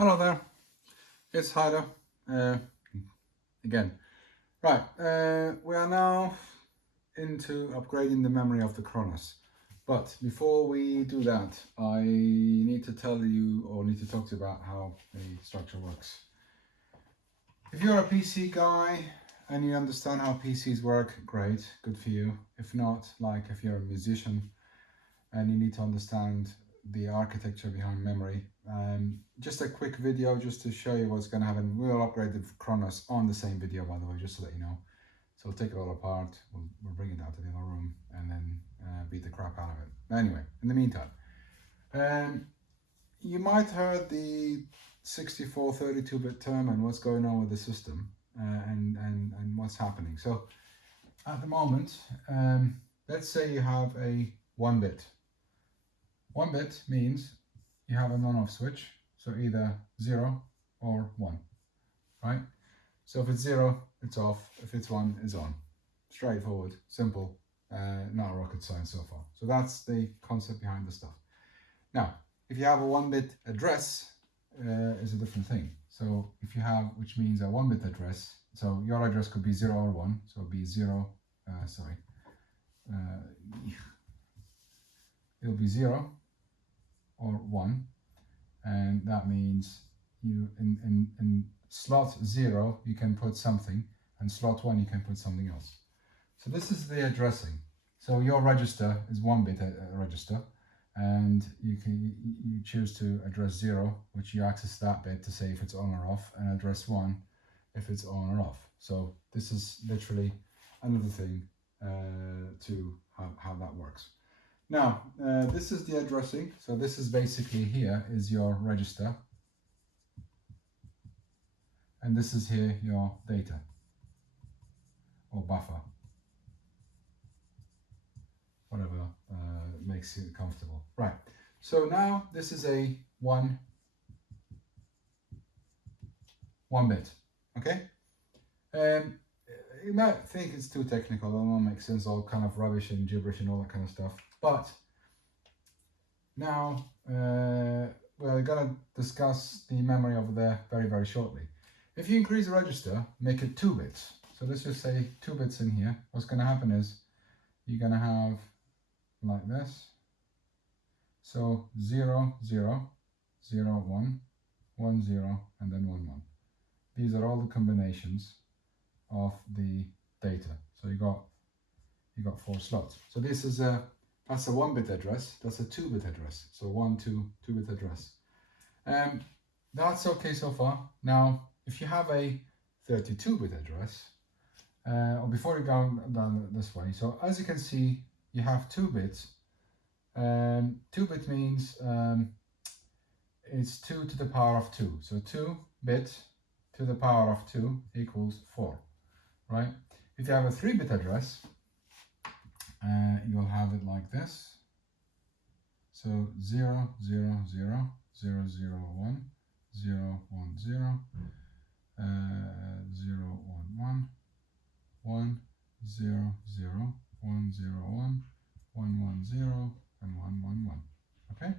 Hello there, it's Heider again. Right, we are now into upgrading the memory of the Kronos. But before we do that, I need to tell you or need to talk to you about how the structure works. If you're a PC guy and you understand how PCs work, great, good for you. If not, like if you're a musician and you need to understand the architecture behind memory, just a quick video just to show you what's going to happen. We'll upgrade the Kronos on the same video, by the way, just to let you know. So we'll take it all apart, we'll bring it out to the other room and then beat the crap out of it. Anyway, in the meantime, you might heard the 64 32-bit term and what's going on with the system and what's happening. So at the moment, let's say you have a 1-bit. 1 bit means you have an on-off switch, so either 0 or 1, right? So if it's 0, it's off. If it's 1, it's on. Straightforward, simple, not rocket science so far. So that's the concept behind the stuff. Now, if you have a 1-bit address, is a different thing. So if you have, which means a 1-bit address, so your address could be 0 or 1, so it'll be 0, it'll be 0 or 1, and that means you in slot 0 you can put something, and slot 1 you can put something else. So this is the addressing. So your register is 1-bit register, and you choose to address 0, which you access that bit to say if it's on or off, and address 1 if it's on or off. So this is literally another thing to how that works. Now, this is the addressing. So this is basically here is your register. And this is here your data or buffer. Whatever makes you comfortable. Right. So now this is a 1 bit. Okay? You might think it's too technical, it won't make sense, all kind of rubbish and gibberish and all that kind of stuff. But now we're gonna discuss the memory over there very, very shortly. If you increase the register, make it 2 bits. So let's just say 2 bits in here. What's gonna happen is you're gonna have like this. So 0, 0, 0, 1, 1, 0, and then 1, 1. These are all the combinations of the data. So you got 4 slots. So this is that's a 1-bit address, that's a 2-bit address. So 1, 2, 2-bit address. That's okay so far. Now, if you have a 32-bit address, or before you go down this way, so as you can see, you have 2 bits. 2-bit means it's 2 to the power of 2. So 2-bit to the power of 2 equals 4, right? If you have a 3-bit address, you'll have it like this. So 0, 0, 0, 0, 0, 1, 0, 1, 0, 0, 1, 1, 1, 0, 0, 1, 0, 1, 1, 1, 0, and 1, 1, 1. Okay?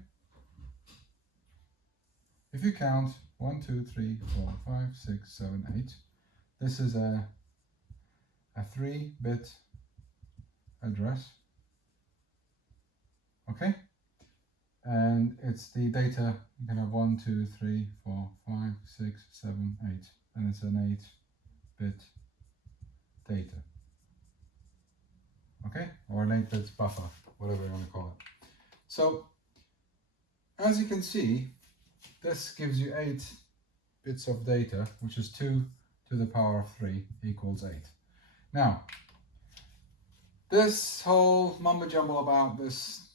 If you count 1, 2, 3, 4, 5, 6, 7, 8, this is a 3-bit address. Okay? And it's the data, you can have 1, 2, 3, 4, 5, 6, 7, 8, and it's an 8-bit data. Okay? Or an 8-bit buffer, whatever you want to call it. So, as you can see, this gives you 8 bits of data, which is 2 to the power of 3 equals 8. Now, this whole mumbo jumbo about this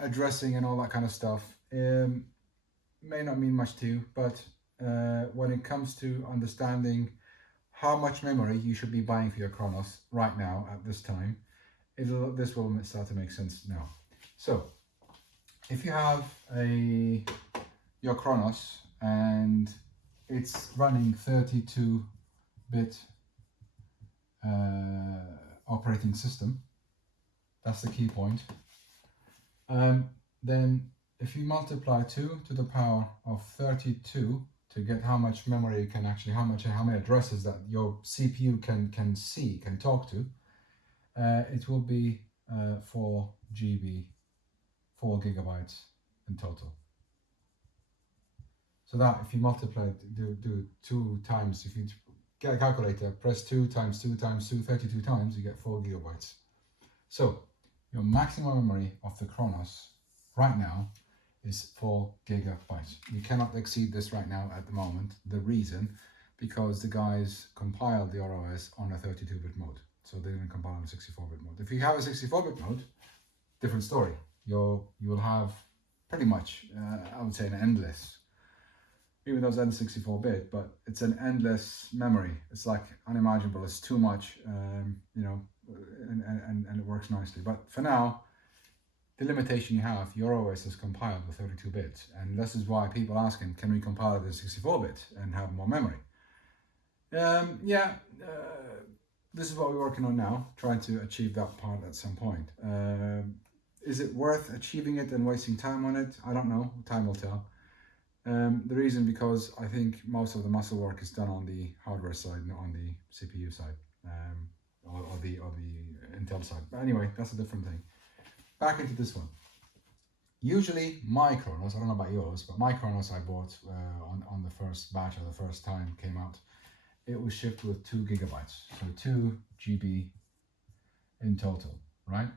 addressing and all that kind of stuff may not mean much to you, but when it comes to understanding how much memory you should be buying for your Kronos right now at this time, this will start to make sense now. So, if you have your Kronos and it's running 32-bit operating system, that's the key point, then if you multiply 2 to the power of 32 to get how much memory you can actually, how many addresses that your CPU can see, can talk to, it will be 4 GB, 4 gigabytes in total. So that, if you multiply, do 2 times, if you get a calculator, press 2 times 2 times 2, 32 times, you get 4 gigabytes. So your maximum memory of the Kronos right now is 4 gigabytes. You cannot exceed this right now at the moment. The reason, because the guys compiled the ROS on a 32-bit mode. So they didn't compile on a 64-bit mode. If you have a 64-bit mode, different story. You will have pretty much, I would say, an endless, even though it's N64-bit, but it's an endless memory. It's like unimaginable. It's too much, you know, and it works nicely. But for now, the limitation you have, your OS is compiled with 32 bits, and this is why people are asking, can we compile it in 64-bit and have more memory? This is what we're working on now, trying to achieve that part at some point. Is it worth achieving it and wasting time on it? I don't know, time will tell. The reason, because I think most of the muscle work is done on the hardware side, not on the CPU side, or the Intel side. But anyway, that's a different thing. Back into this one. Usually my Kronos, I don't know about yours, but my Kronos I bought on the first batch, or the first time came out, it was shipped with 2 gigabytes, so 2 GB in total, right?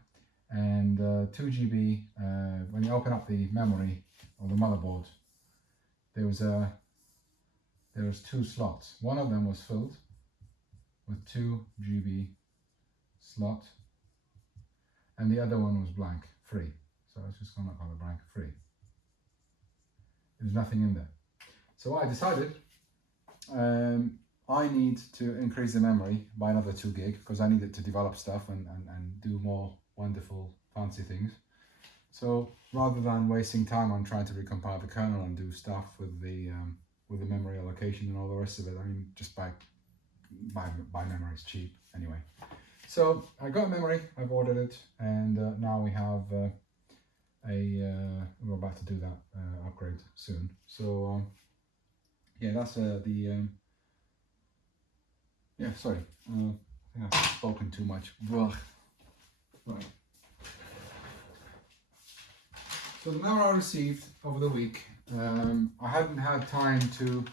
And 2 GB, when you open up the memory or the motherboard, there was 2 slots. One of them was filled with 2 GB slot, and the other one was blank, free. So it's just gonna call it blank, free. There's nothing in there. So I decided I need to increase the memory by another 2 gig, because I needed to develop stuff and do more wonderful fancy things. So rather than wasting time on trying to recompile the kernel and do stuff with the memory allocation and all the rest of it, I mean, just buy memory, it's cheap anyway. So I got memory, I've ordered it, and now we have we're about to do that upgrade soon. So yeah, that's sorry, I think I've spoken too much. Ugh. Right. So the memory I received over the week, I hadn't had time to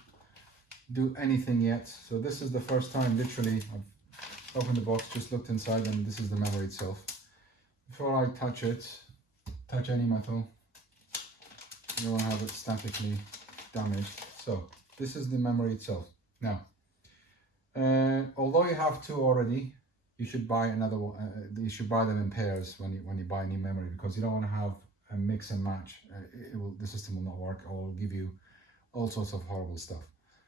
do anything yet. So this is the first time, literally, I've opened the box, just looked inside, and this is the memory itself. Before I touch any metal, you don't want to have it statically damaged. So this is the memory itself. Now, although you have 2 already, you should buy another one. You should buy them in pairs when you buy new memory, because you don't want to have a mix and match. The system will not work, or will give you all sorts of horrible stuff.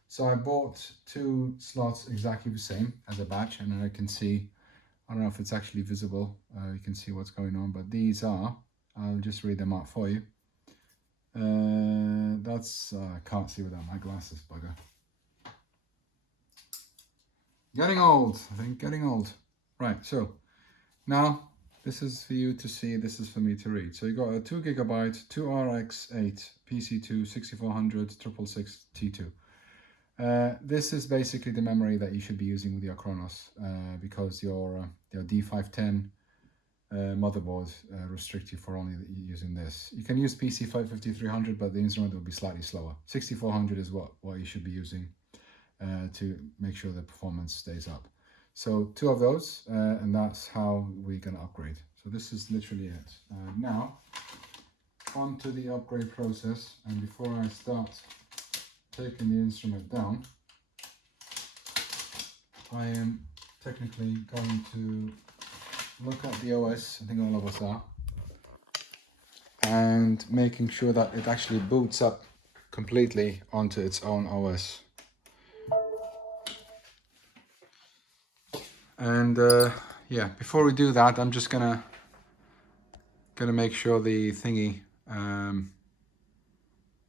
So I bought 2 slots exactly the same as a batch, and then I can see, I don't know if it's actually visible, you can see what's going on, but these are, I'll just read them out for you. That's, I can't see without my glasses, bugger. Getting old, I think, getting old. Right, so now this is for you to see, this is for me to read. So you got a 2 gigabyte, 2RX8, PC2, 6400, 666 T2. This is basically the memory that you should be using with your Kronos, because your D510 motherboard restricts you for only using this. You can use PC 5300, but the instrument will be slightly slower. 6400 is what you should be using to make sure the performance stays up. So 2 of those, and that's how we're going to upgrade. So this is literally it. Now, on to the upgrade process, and before I start taking the instrument down, I am technically going to look at the OS, I think all of us are, and making sure that it actually boots up completely onto its own OS. And yeah, before we do that, I'm just gonna make sure the thingy,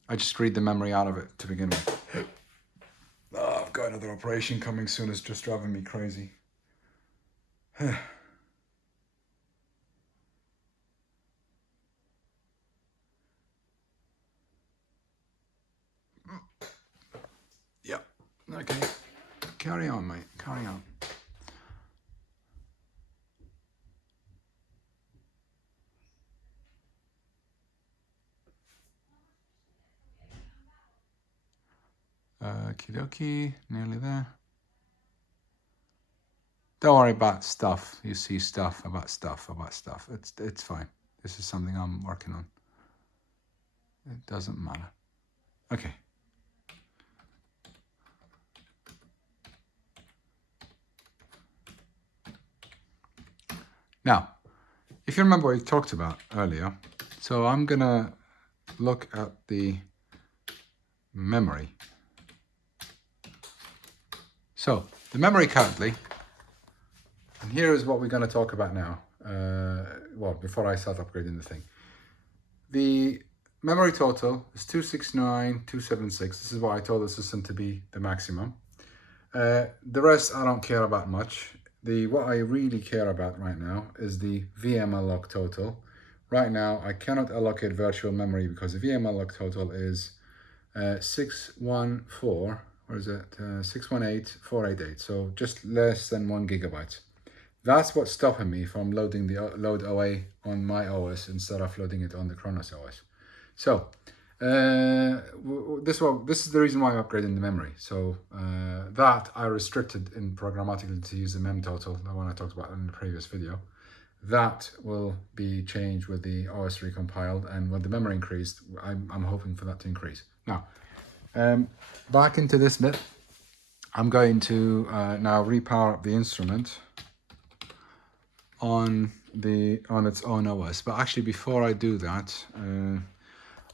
I just read the memory out of it to begin with. Oh, I've got another operation coming soon, it's just driving me crazy. carry on, mate, carry on. Okie dokie, nearly there. Don't worry about stuff. You see stuff about stuff about stuff. It's fine. This is something I'm working on. It doesn't matter. Okay. Now, if you remember what we talked about earlier, so I'm gonna look at the memory. So the memory currently, and here is what we're going to talk about now. Well, before I start upgrading the thing. The memory total is 269,276. This is what I told the system to be the maximum. The rest I don't care about much. What I really care about right now is the VMALLOC total. Right now I cannot allocate virtual memory because the VMALLOC total is 614. Or is it 618488? So just less than 1 gigabyte. That's what's stopping me from loading the load OA on my OS instead of loading it on the Kronos OS. So this is the reason why I'm upgrading the memory. So that I restricted in programmatically to use the mem total, the one I talked about in the previous video. That will be changed with the OS recompiled, and when the memory increased, I'm hoping for that to increase. Now, back into this bit, I'm going to now repower up the instrument on its own OS. But actually, before I do that,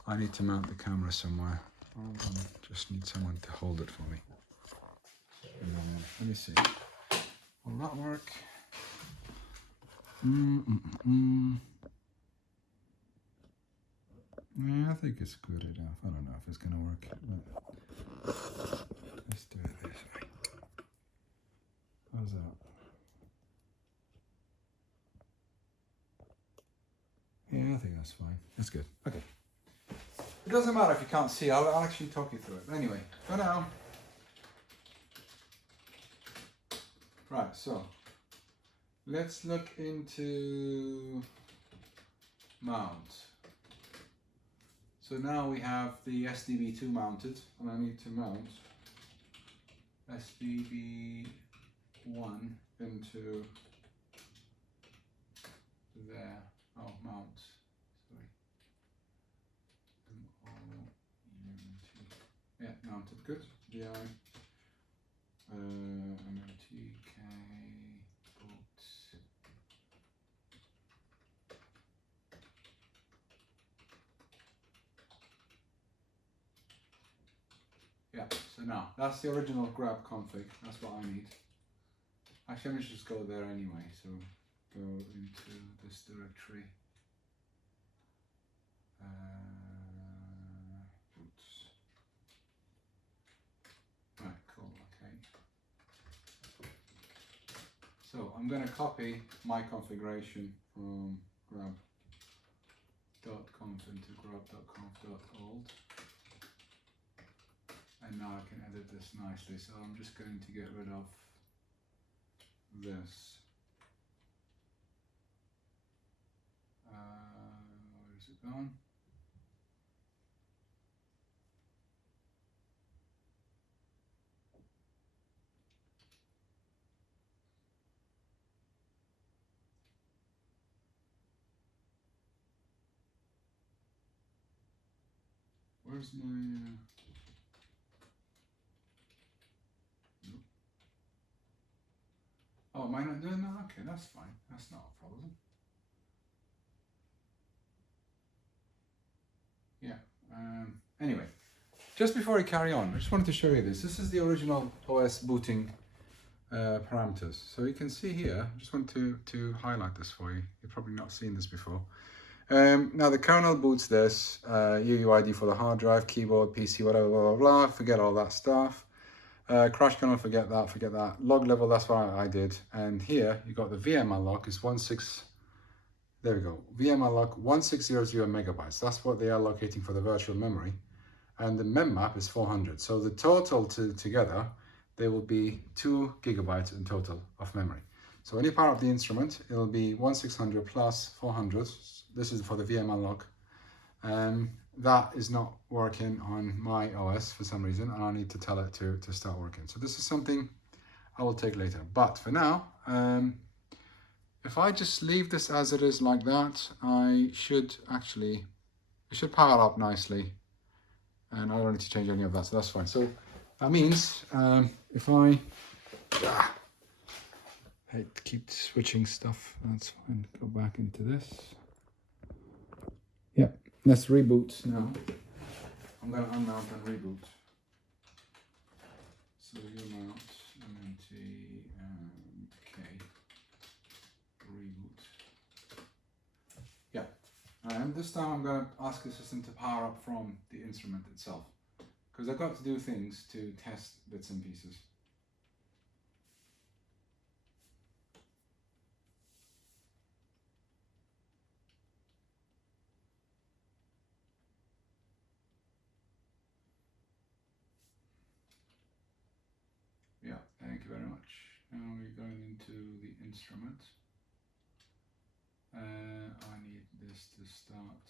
I need to mount the camera somewhere. Just need someone to hold it for me. Let me see. Will that work? Yeah, I think it's good enough. I don't know if it's going to work. But let's do it this way. How's that? Yeah, I think that's fine. That's good. Okay. It doesn't matter if you can't see. I'll actually talk you through it. But anyway, for now. Right, so let's look into mount. So now we have the SDB2 mounted, and I need to mount SDB1 into there. Oh, mount. Sorry. Yeah, mounted. Good. DI. MOTK. Boot. Yeah, so now that's the original grab config. That's what I need. Actually, let me just go there anyway. So go into this directory. Oops. Right, cool. Okay. So I'm going to copy my configuration from grab.conf into grab.conf.old. And now I can edit this nicely. So I'm just going to get rid of this. Where is it gone? Where's my... Nope. Oh, am I not doing that? Okay, that's fine. That's not a problem. Yeah. Anyway, just before we carry on, I just wanted to show you this. This is the original OS booting parameters. So you can see here, I just want to highlight this for you. You've probably not seen this before. Now the kernel boots this, UUID for the hard drive, keyboard, PC, whatever, blah, blah, blah. Forget all that stuff. Crash kernel, forget that. Log level, that's what I did. And here you got the VMALLOC is 16, there we go. VMALLOC 1600 megabytes. That's what they are allocating for the virtual memory. And the MEMMAP is 400. So the total together, there will be 2 gigabytes in total of memory. So when you power up the instrument, it'll be 1600 plus 400. This is for the VMALLOC. That is not working on my OS for some reason, and I need to tell it to start working. So this is something I will take later. But for now, if I just leave this as it is like that, it should power up nicely, and I don't need to change any of that, so that's fine. So that means if I hate to keep switching stuff, that's fine. Go back into this. Yeah, let's reboot now. I'm gonna unmount and reboot. So you mount MNT and K. Reboot. Yeah, and this time I'm going to ask the system to power up from the instrument itself, because I've got to do things to test bits and pieces. Yeah, thank you very much. Now we're going into the instrument. I need this to start.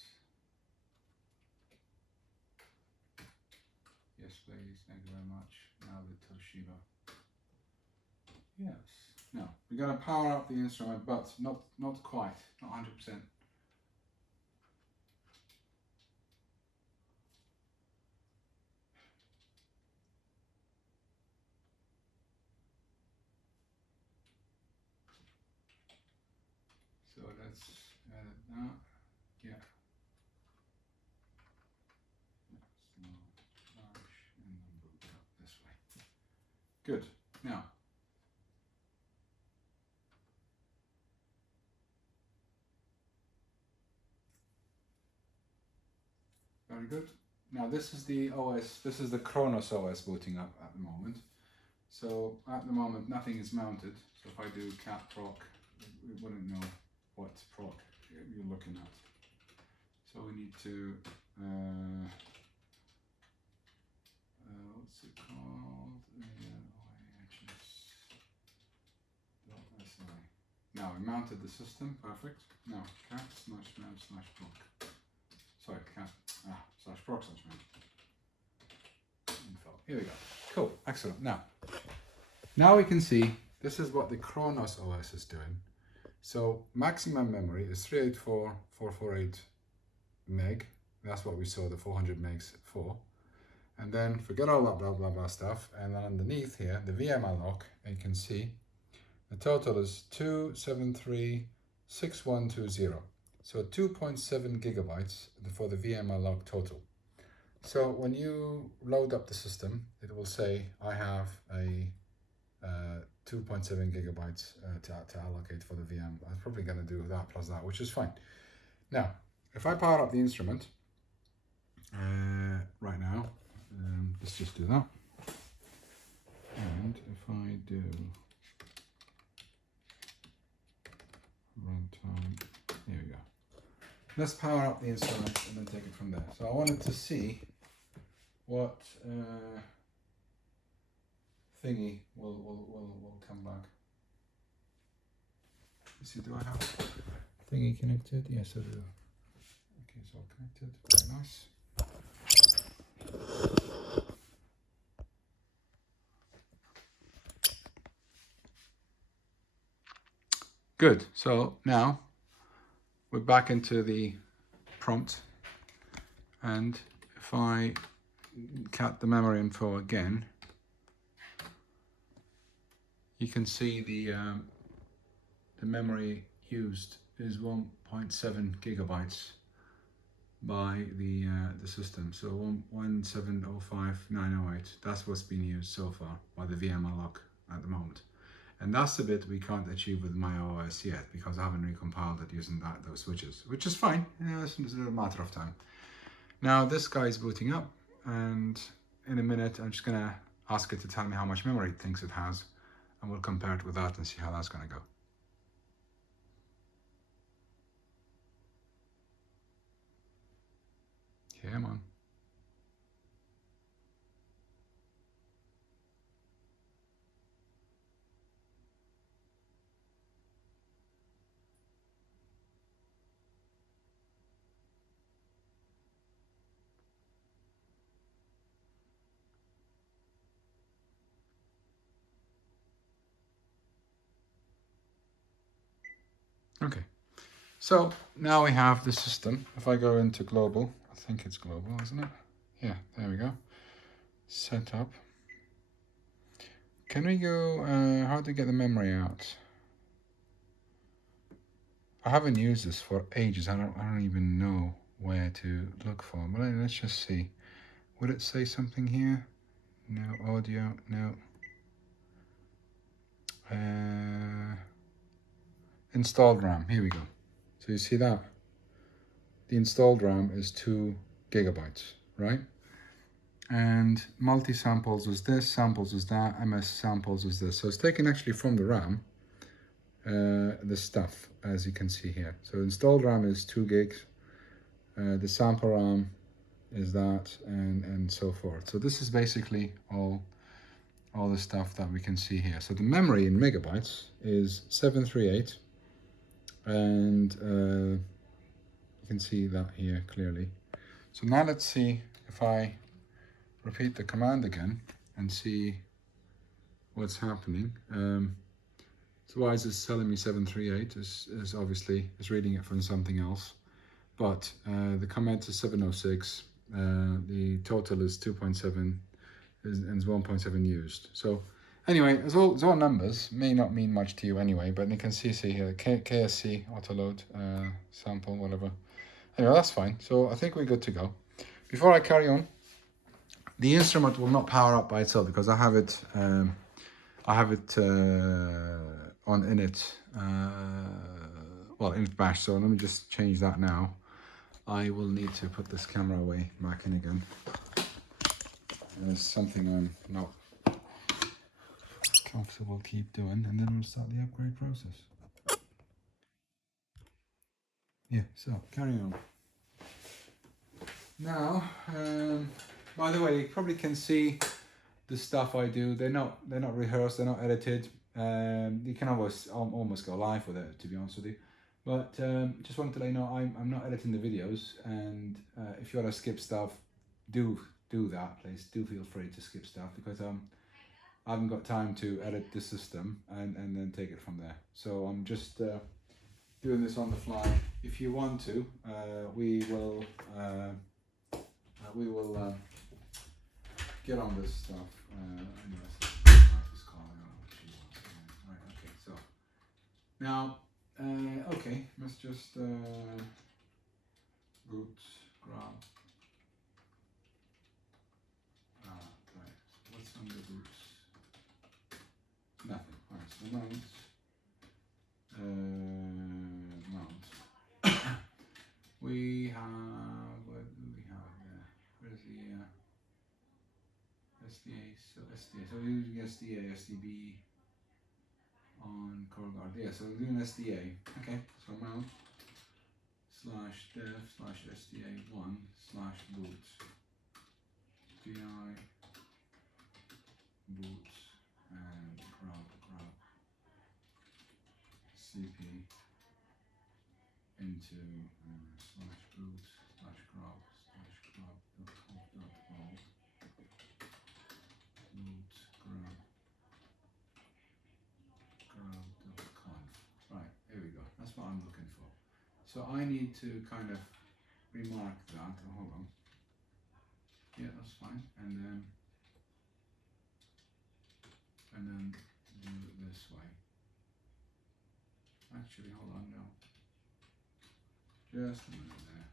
Yes, please. Thank you very much. Now the Toshiba. Yes. Now we're going to power up the instrument, but not quite, not 100%. So let's edit that. Yeah. And then boot up this way. Good. Now. Very good. Now this is the OS, this is the Kronos OS booting up at the moment. So at the moment nothing is mounted. So if I do cat proc, we wouldn't know what proc you're looking at. So we need to, what's it called? Now we mounted the system, perfect. Now cat /mem/proc. Sorry, cat /proc/mem. Info. Here we go. Cool, excellent. Now we can see this is what the Kronos OS is doing. So maximum memory is 384,448 meg. That's what we saw the 400 megs for. And then forget all that blah blah blah stuff. And then underneath here, the VMALLOC, and you can see the total is 2736120. So 2.7 gigabytes for the VMALLOC total. So when you load up the system, it will say I have a 2.7 gigabytes to allocate for the VM. I'm probably going to do that plus that, which is fine. Now, if I power up the instrument right now, let's just do that. And if I do runtime, here we go. Let's power up the instrument and then take it from there. So I wanted to see what thingy will come back. Let's see, do I have thingy connected? Yes, I do. Okay, it's all connected. Very nice. Good. So now we're back into the prompt, and if I cat the memory info again, you can see the memory used is 1.7 gigabytes by the system. So 1705908. That's what's been used so far by the VMALLOC at the moment. And that's the bit we can't achieve with my OS yet, because I haven't recompiled it using those switches, which is fine. Yeah, it's a matter of time. Now this guy is booting up, and in a minute I'm just gonna ask it to tell me how much memory it thinks it has, and we'll compare it with that and see how that's gonna go. Come on. Okay, so now we have the system. If I go into global, I think it's global, isn't it? Yeah, there we go. Setup. Can we go, how to get the memory out? I haven't used this for ages. I don't even know where to look for, but let's just see. Would it say something here? No. Audio, no. Installed RAM, here we go. So you see that? The installed RAM is 2 gigabytes, right? And multi-samples is this, samples is that, MS samples is this. So it's taken actually from the RAM, the stuff, as you can see here. So installed RAM is 2 gigs, the sample RAM is that, and so forth. So this is basically all the stuff that we can see here. So the memory in megabytes is 738, and you can see that here clearly. So now let's see if I repeat the command again and see what's happening. So why is this telling me 738? Is obviously it's reading it from something else, but the comment is 706. The total is 2.7 and is 1.7 used. So anyway, it's all numbers. May not mean much to you anyway, but you can see here KSC autoload sample whatever. Anyway, that's fine. So I think we're good to go. Before I carry on, the instrument will not power up by itself because I have it on init, well, init bash. So let me just change that now. I will need to put this camera away back in again. There's something I'm not comfortable keep doing, and then we'll start the upgrade process. Yeah, so carry on. Now, by the way, you probably can see the stuff I do. They're not rehearsed. They're not edited. You can almost go live with it, to be honest with you. But just wanted to let you know I'm not editing the videos, and if you want to skip stuff, do that, please. Do feel free to skip stuff because I haven't got time to edit the system and then take it from there. So I'm just doing this on the fly. If you want to, we will get on this stuff. Right, okay, so now, okay, let's just boot, grab. Right, what's under boots? Nothing. Right, so mount. Mount. We have, what do we have there? Where's the SDA? So SDA. So we're using SDA, SDB on core guard. Yeah, so we're doing SDA. Okay, so mount /dev /SDA1 /boot DI boot and grab CP into /boot /grub .conf.all boot grab.conf. Right, here we go. That's what I'm looking for. So I need to kind of remark that. Oh, hold on. Yeah, that's fine. And then do it this way. Actually, hold on, no. Just a minute there.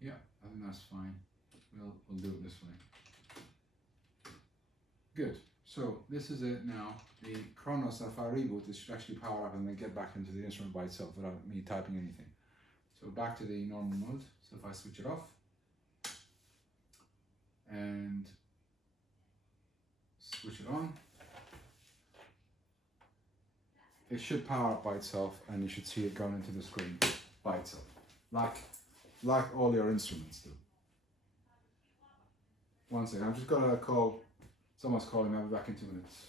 Yeah, I think that's fine. We'll do it this way. Good. So this is it now. The Kronos, if I reboot, it should actually power up and then get back into the instrument by itself without me typing anything. So back to the normal mode. So if I switch it off and switch it on, it should power up by itself, and you should see it going into the screen by itself, like all your instruments do. One second, I'm just gonna call. Someone's calling me. I'll be back in 2 minutes.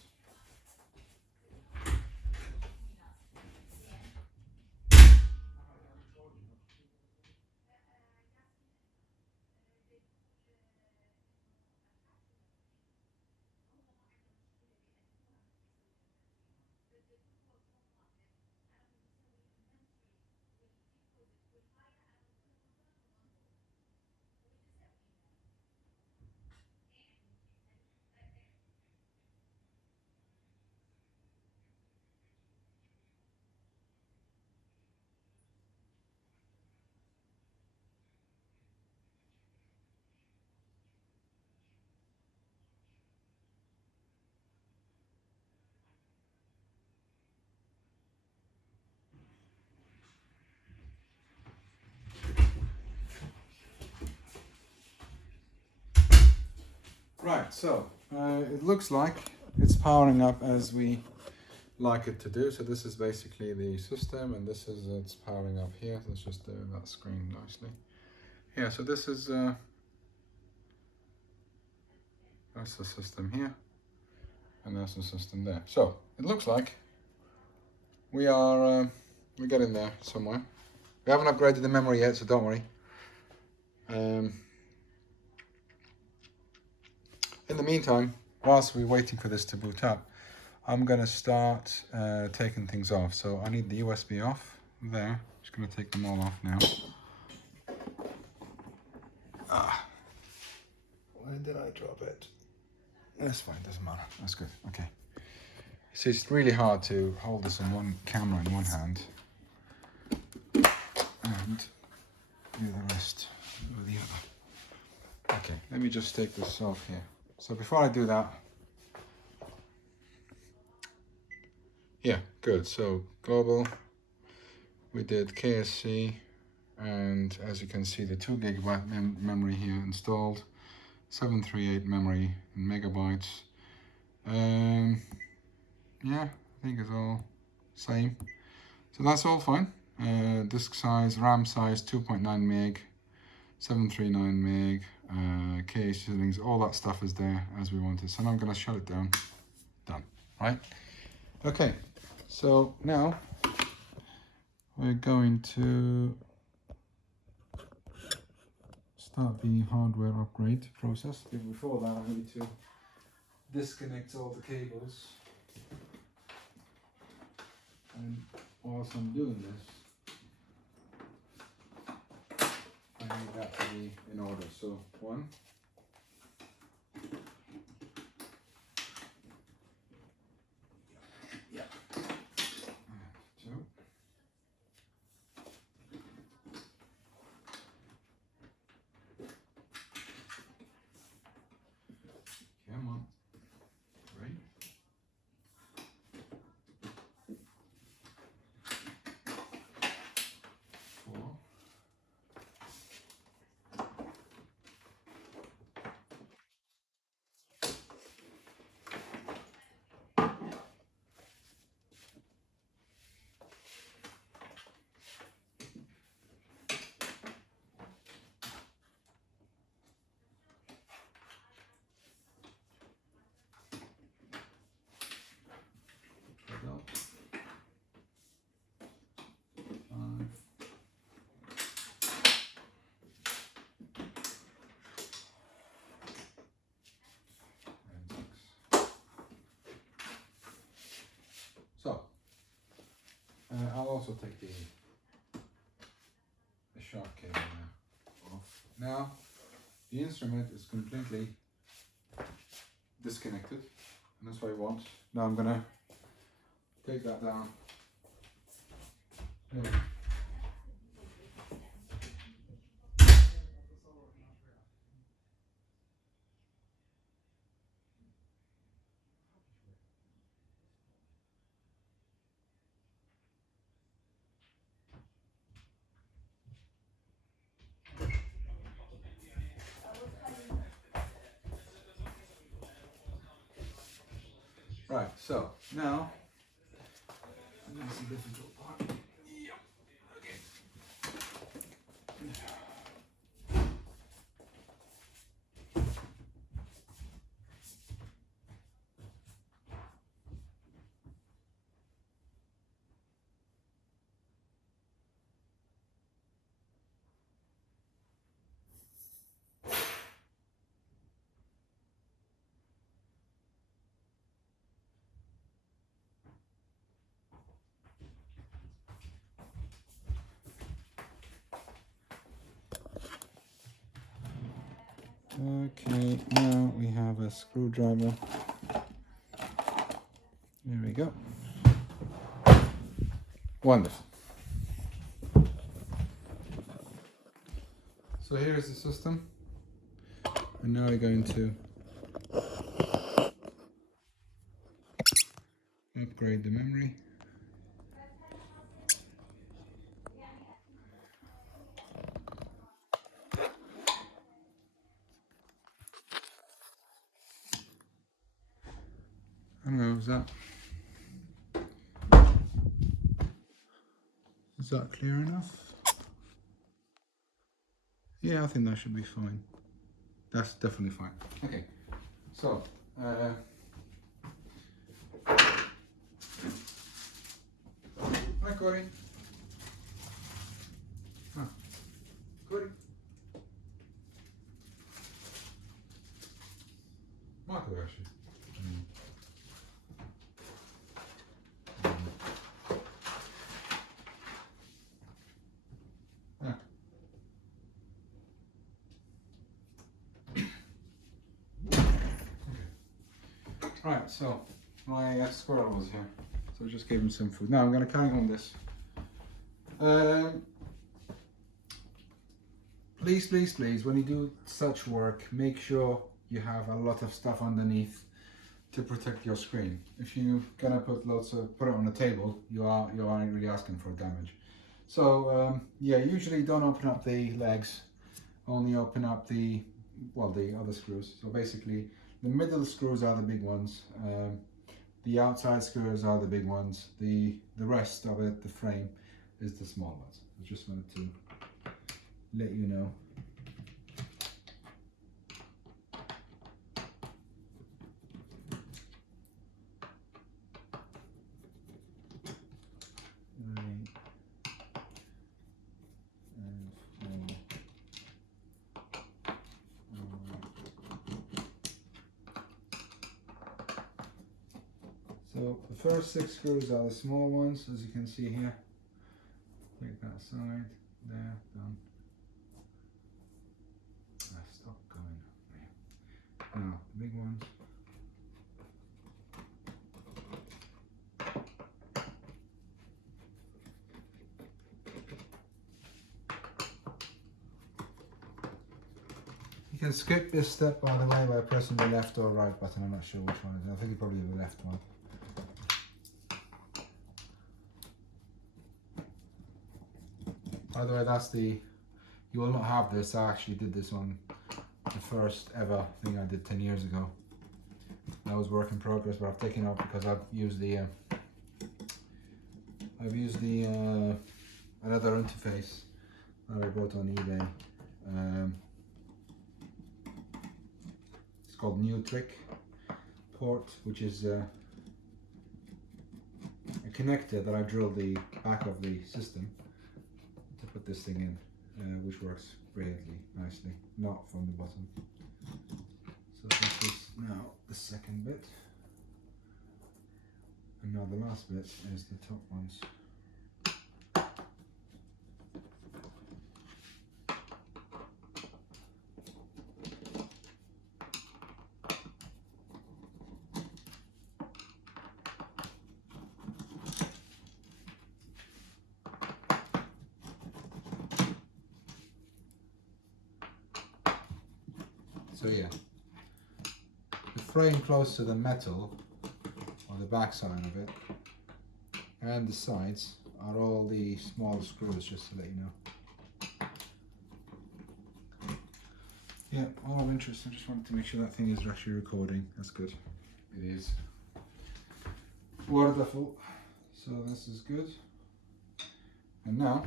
Right, so it looks like it's powering up as we like it to do. So this is basically the system, and this is it's powering up here. Let's just do that screen nicely. Yeah, so this is that's the system here, and that's the system there. So it looks like we are we're getting there somewhere. We haven't upgraded the memory yet, so don't worry. In the meantime, whilst we're waiting for this to boot up, I'm going to start taking things off. So I need the USB off there. Just going to take them all off now. Where did I drop it? That's fine, doesn't matter. That's good. Okay. See, it's really hard to hold this in one camera in one hand and do the rest with the other. Okay, let me just take this off here. So before I do that, yeah, good. So global, we did KSC, and as you can see, the 2 GB memory here installed, 738 memory in megabytes. Yeah, I think it's all same. So that's all fine. Disk size, RAM size 2.9 meg, 739 meg, case settings, all that stuff is there as we wanted. So now I'm going to shut it down. Done. Right? Okay. So now we're going to start the hardware upgrade process. Before that, I need to disconnect all the cables. And whilst I'm doing this, I need that to be in order. So 1, yeah, 2, come on, 3, 4, So I'll also take the sharp cable now off. Now the instrument is completely disconnected, and that's what I want. Now I'm gonna take that down. There. Right, so now, and that's the difficult part. Yep. Okay. Okay, now we have a screwdriver. There we go. Wonderful. So here is the system, and now we're going to upgrade the memory. Is that clear enough? Yeah, I think that should be fine. That's definitely fine. Okay, so hi Corey. Corey. Marco actually. Yeah. Right, so my squirrel was here, so I just gave him some food. Now I'm going to carry on this. Please, when you do such work, make sure you have a lot of stuff underneath to protect your screen. If you're gonna put it on the table, you are really asking for damage. So yeah, usually don't open up the legs, only open up the other screws. So basically, the middle screws are the big ones. The outside screws are the big ones. The rest of it, the frame, is the small ones. I just wanted to let you know. So the first 6 screws are the small ones, as you can see here. Take that side, there, done. Stop going. Now the big ones. You can skip this step, by the way, by pressing the left or right button. I'm not sure which one it is. I think it's probably the left one. By the way, you will not have this. I actually did this on the first ever thing I did 10 years ago. That was work in progress, but I've taken it off because I've used the another interface that I bought on eBay. It's called New Trick port, which is a connector that I drilled the back of the system to put this thing in, which works brilliantly, nicely, not from the bottom. So this is now the second bit, and now the last bit is the top ones. So yeah, the frame close to the metal on the back side of it and the sides are all the small screws, just to let you know. Yeah, all of interest. I just wanted to make sure that thing is actually recording. That's good. It is. Wonderful. So this is good. And now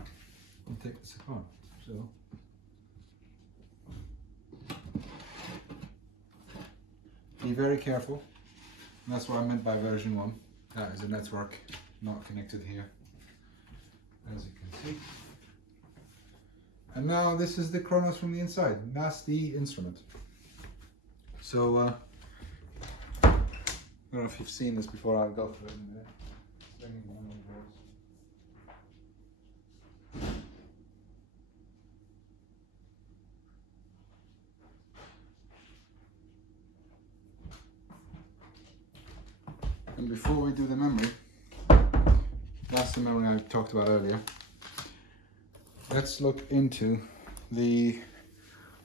we'll take this apart. So be very careful. And that's what I meant by version 1. That is a network not connected here, as you can see. And now this is the Kronos from the inside. That's the instrument. So I don't know if you've seen this before. I'll go through it in there. And before we do the memory, that's the memory I talked about earlier. Let's look into the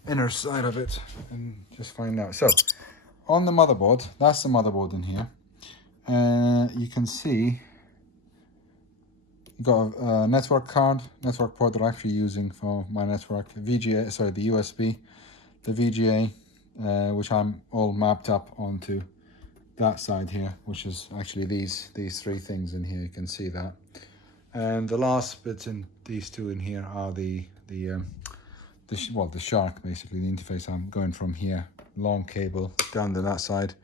inner side of it and just find out. So, on the motherboard, that's the motherboard in here. You can see you got a network card, network port that I'm actually using for my network, VGA, sorry, the USB, the VGA, which I'm all mapped up onto that side here, which is actually these three things in here. You can see that. And the last bits in these two in here are the shark, basically the interface. I'm going from here, long cable down to that side,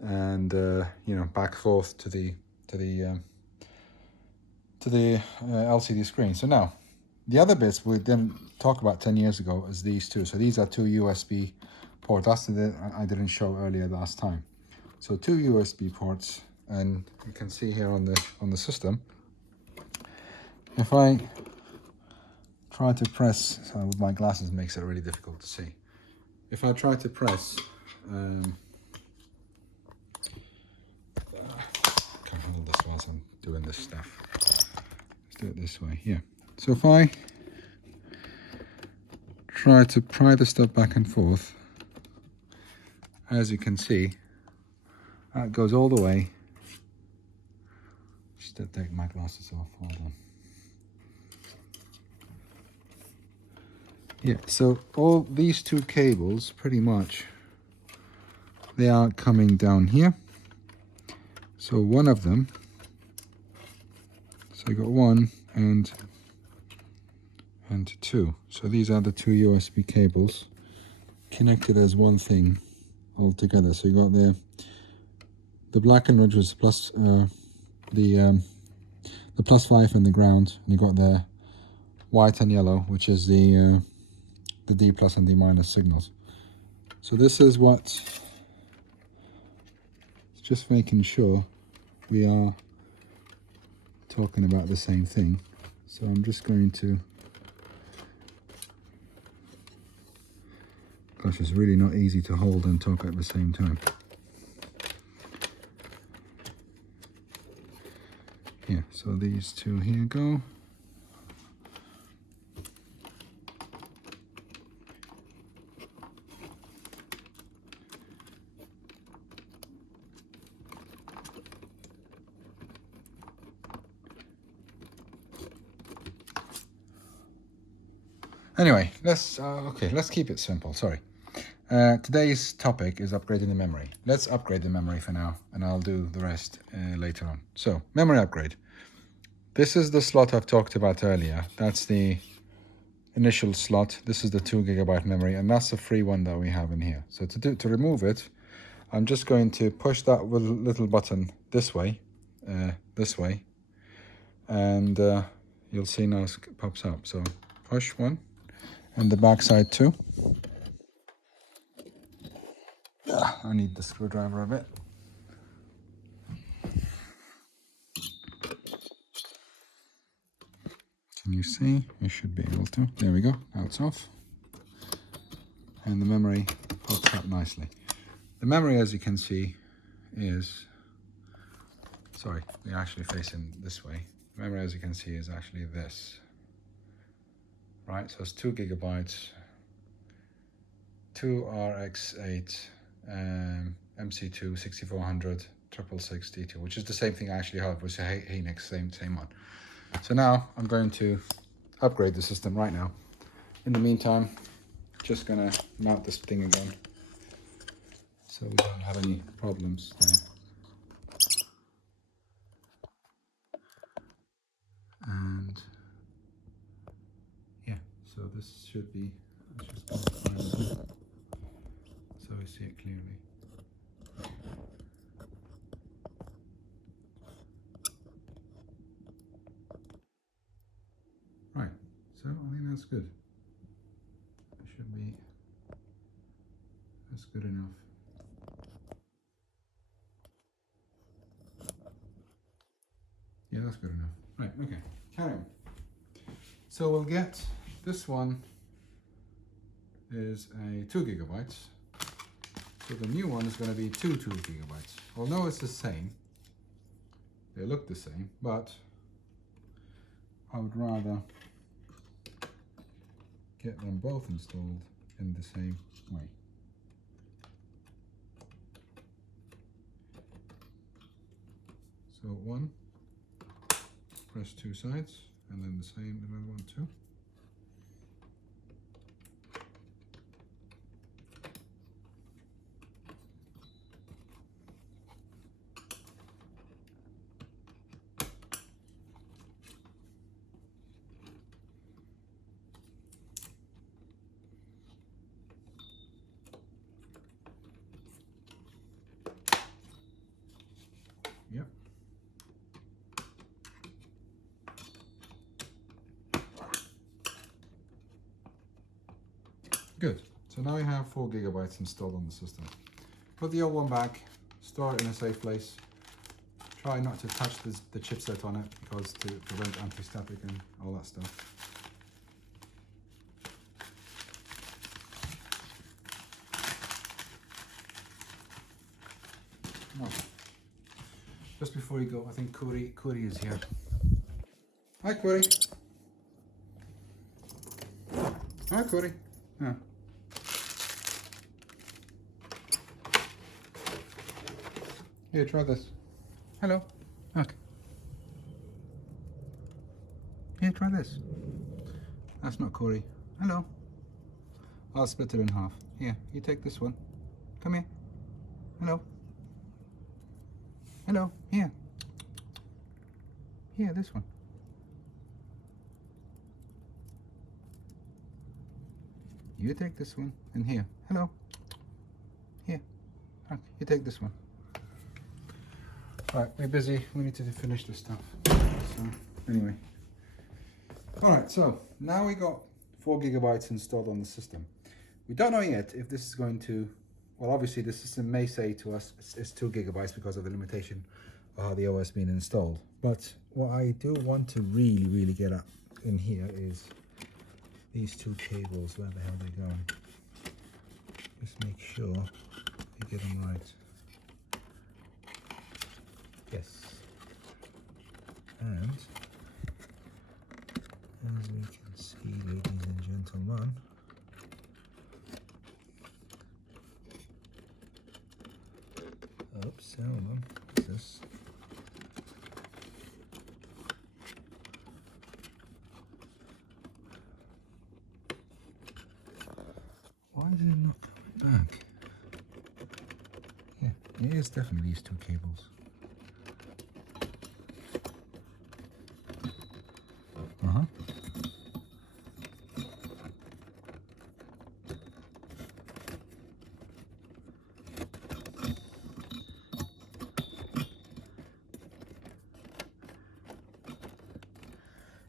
and you know, back forth to the LCD screen. So now the other bits we didn't talk about 10 years ago is these two. So these are two USB ports. That's the I didn't show earlier last time. So two USB ports, and you can see here on the system. If I try to press, so with my glasses makes it really difficult to see. If I try to press, can't hold this whilst I'm doing this stuff. Let's do it this way. Yeah. So if I try to pry the stuff back and forth, as you can see, that goes all the way. Just to take my glasses off. Hold on. Yeah, so all these two cables, pretty much, they are coming down here. So one of them, so I got one and two. So these are the two USB cables connected as one thing all together. So you got the black and red, which is plus the +5 and the ground, and you got the white and yellow, which is the D plus and D minus signals. So this is what, just making sure we are talking about the same thing. So I'm just going to, gosh, it's really not easy to hold and talk at the same time. Yeah, so these two here go. Anyway, let's keep it simple. Sorry. Today's topic is upgrading the memory. Let's upgrade the memory for now, and I'll do the rest later on. So, memory upgrade. This is the slot I've talked about earlier. That's the initial slot. This is the 2 GB memory, and that's the free one that we have in here. So to remove it, I'm just going to push that little button this way, and you'll see now it pops up. So push one, and the back side too. I need the screwdriver a bit. Can you see? You should be able to. There we go. Now it's off. And the memory pops up nicely. The memory, as you can see, is... Sorry, we're actually facing this way. The memory, as you can see, is actually this. Right, so it's 2 GB, 2 RX8, MC2, 6400, 666 D2, which is the same thing I actually have, which is Heider, same one. So now I'm going to upgrade the system right now. In the meantime, just gonna mount this thing again so we don't have any problems there. And yeah, so this should be, let's just find it so we see it clearly. Right, so I think that's good. It should be, that's good enough. Yeah, that's good enough. Right, okay, carry on. So we'll get, this one is a 2 GB. So the new one is going to be 2 GB. Although it's the same, they look the same, but I would rather get them both installed in the same way. So one, press 2 sides, and then the same, another one too. Good. So now we have 4 GB installed on the system. Put the old one back, store it in a safe place. Try not to touch the chipset on it because to prevent anti-static and all that stuff. Oh. Just before you go, I think Kuri is here. Hi Kuri. Hi Kuri. Yeah. Here, try this. Hello. Okay. Here, try this. That's not Kuri. Hello. I'll split it in half. Here, you take this one. Come here. Hello. Hello. Here. Here, this one. You take this one. And here. Hello. Here. Okay, you take this one. Right, we're busy. We need to finish this stuff. So, anyway. Alright, so now we got 4 GB installed on the system. We don't know yet if this is going to, well, obviously the system may say to us it's 2 GB because of the limitation of how the OS being installed. But what I do want to really get up in here is these 2 cables. Where the hell are they going? Just make sure you get them right. Yes. And as we can see, ladies and gentlemen, oops, hold on, what's this? Why is it not coming back? Yeah, it is definitely these 2 cables.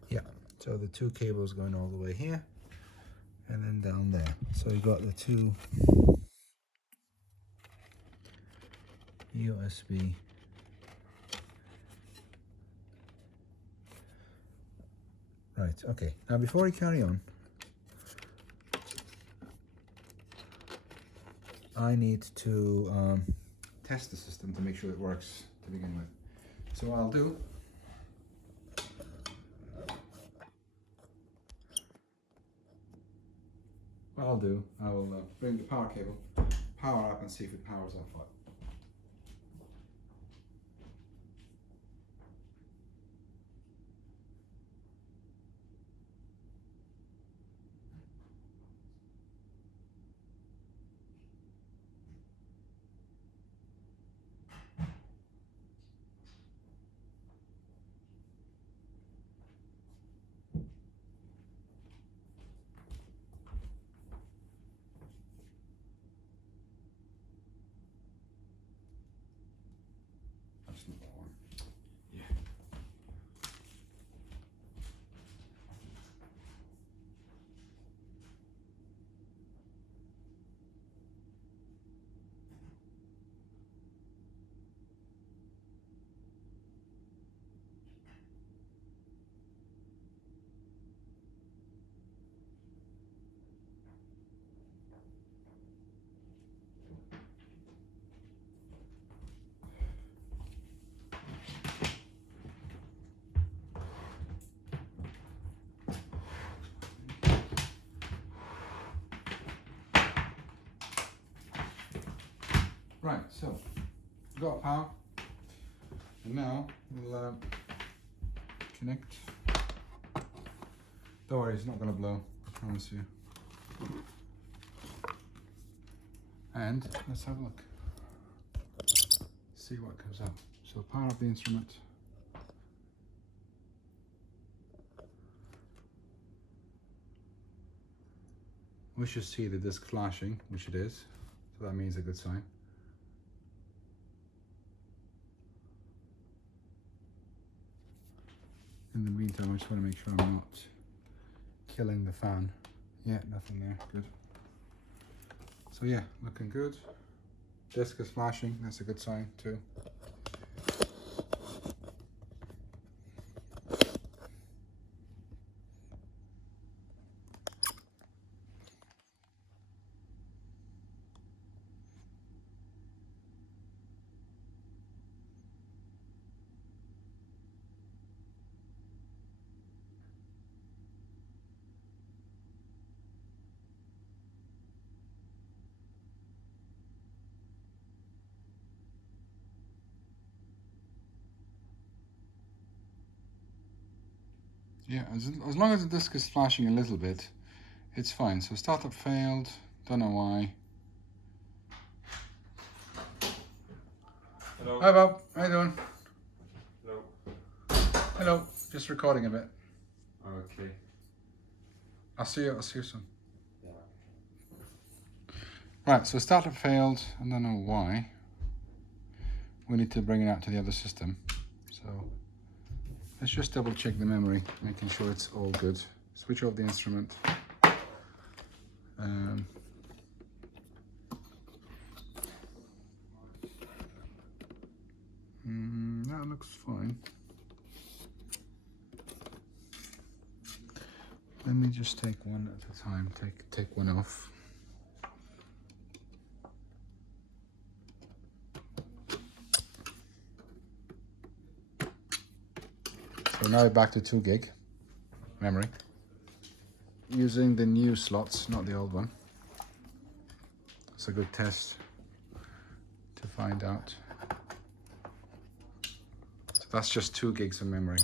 Yeah, so the 2 cables going all the way here and then down there. So you got the 2 USB right. Okay, now before we carry on, I need to test the system to make sure it works to begin with. So what I'll do, I will bring the power cable, power up and see if it powers up. That's not that one. Yeah. Right, so we've got power, and now we'll connect. Don't worry, it's not going to blow, I promise you. And let's have a look. See what comes up. So power up the instrument. We should see the disc flashing, which it is, so that means a good sign. In the meantime, I just want to make sure I'm not killing the fan. Yeah, nothing there, good. So yeah, looking good. Disk is flashing, that's a good sign too. Yeah, as long as the disk is flashing a little bit, it's fine. So startup failed, don't know why. Hello. Hi Bob, how you doing? Hello. Hello, just recording a bit. Okay. I'll see you soon. Yeah. Right, so startup failed, I don't know why. We need to bring it out to the other system. So let's just double check the memory, making sure it's all good. Switch off the instrument. That looks fine. Let me just take one at a time, take one off. So now back to 2 gig memory. Using the new slots, not the old one. It's a good test to find out. So that's just 2 gigs of memory.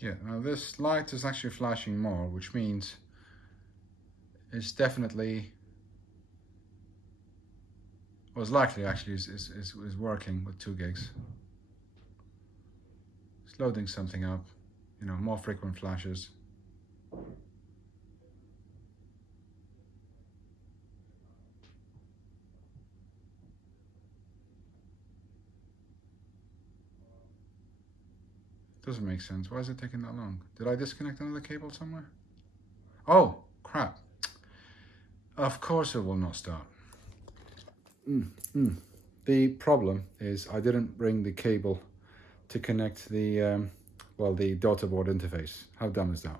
Yeah, now this light is actually flashing more, which means it's definitely, was likely actually is working with 2 gigs. It's loading something up, you know, more frequent flashes. Doesn't make sense. Why is it taking that long? Did I disconnect another cable somewhere? Oh, crap. Of course it will not start. The problem is I didn't bring the cable to connect the, well, the daughter board interface. How dumb is that?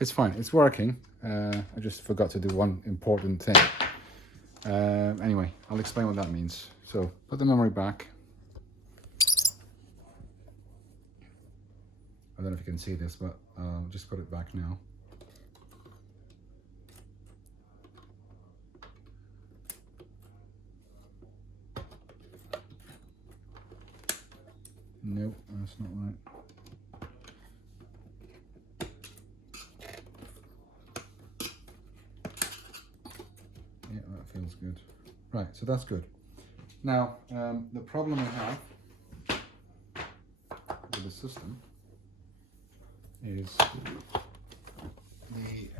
It's fine, it's working. I just forgot to do one important thing. Anyway, I'll explain what that means. So, put the memory back. I don't know if you can see this, but just put it back now. Nope, that's not right. Yeah, that feels good. Right, so that's good. Now, the problem I have with the system is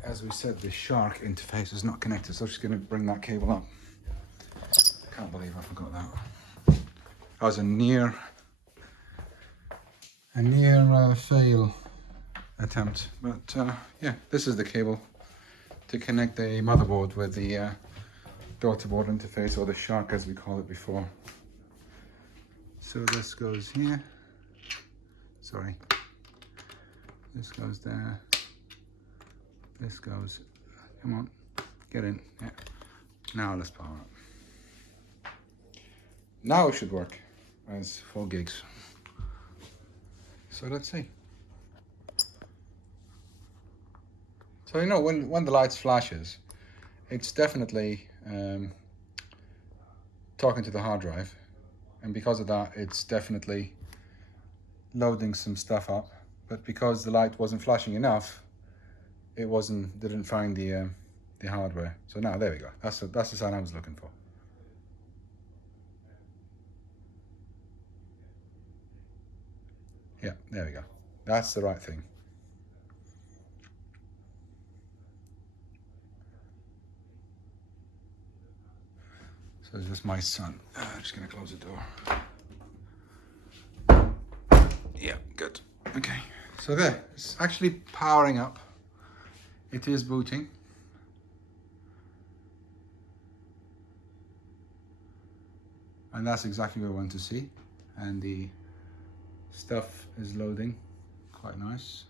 as we said, the Shark interface is not connected, so I'm just going to bring that cable up. I can't believe I forgot that. That was a near fail attempt, but yeah, this is the cable to connect the motherboard with the daughter board interface, or the Shark as we call it before. So this goes here, sorry, this goes there, this goes, come on, get in, yeah. Now let's power up. Now it should work as 4 gigs. So let's see. So you know, when the lights flashes, it's definitely talking to the hard drive, and because of that, it's definitely loading some stuff up. But because the light wasn't flashing enough, it didn't find the hardware. So now there we go. That's the sign I was looking for. Yeah, there we go. That's the right thing. So this is my son. I'm just gonna close the door. Yeah, good. Okay, so there, it's actually powering up. It is booting. And that's exactly what I want to see. And the stuff is loading, quite nice.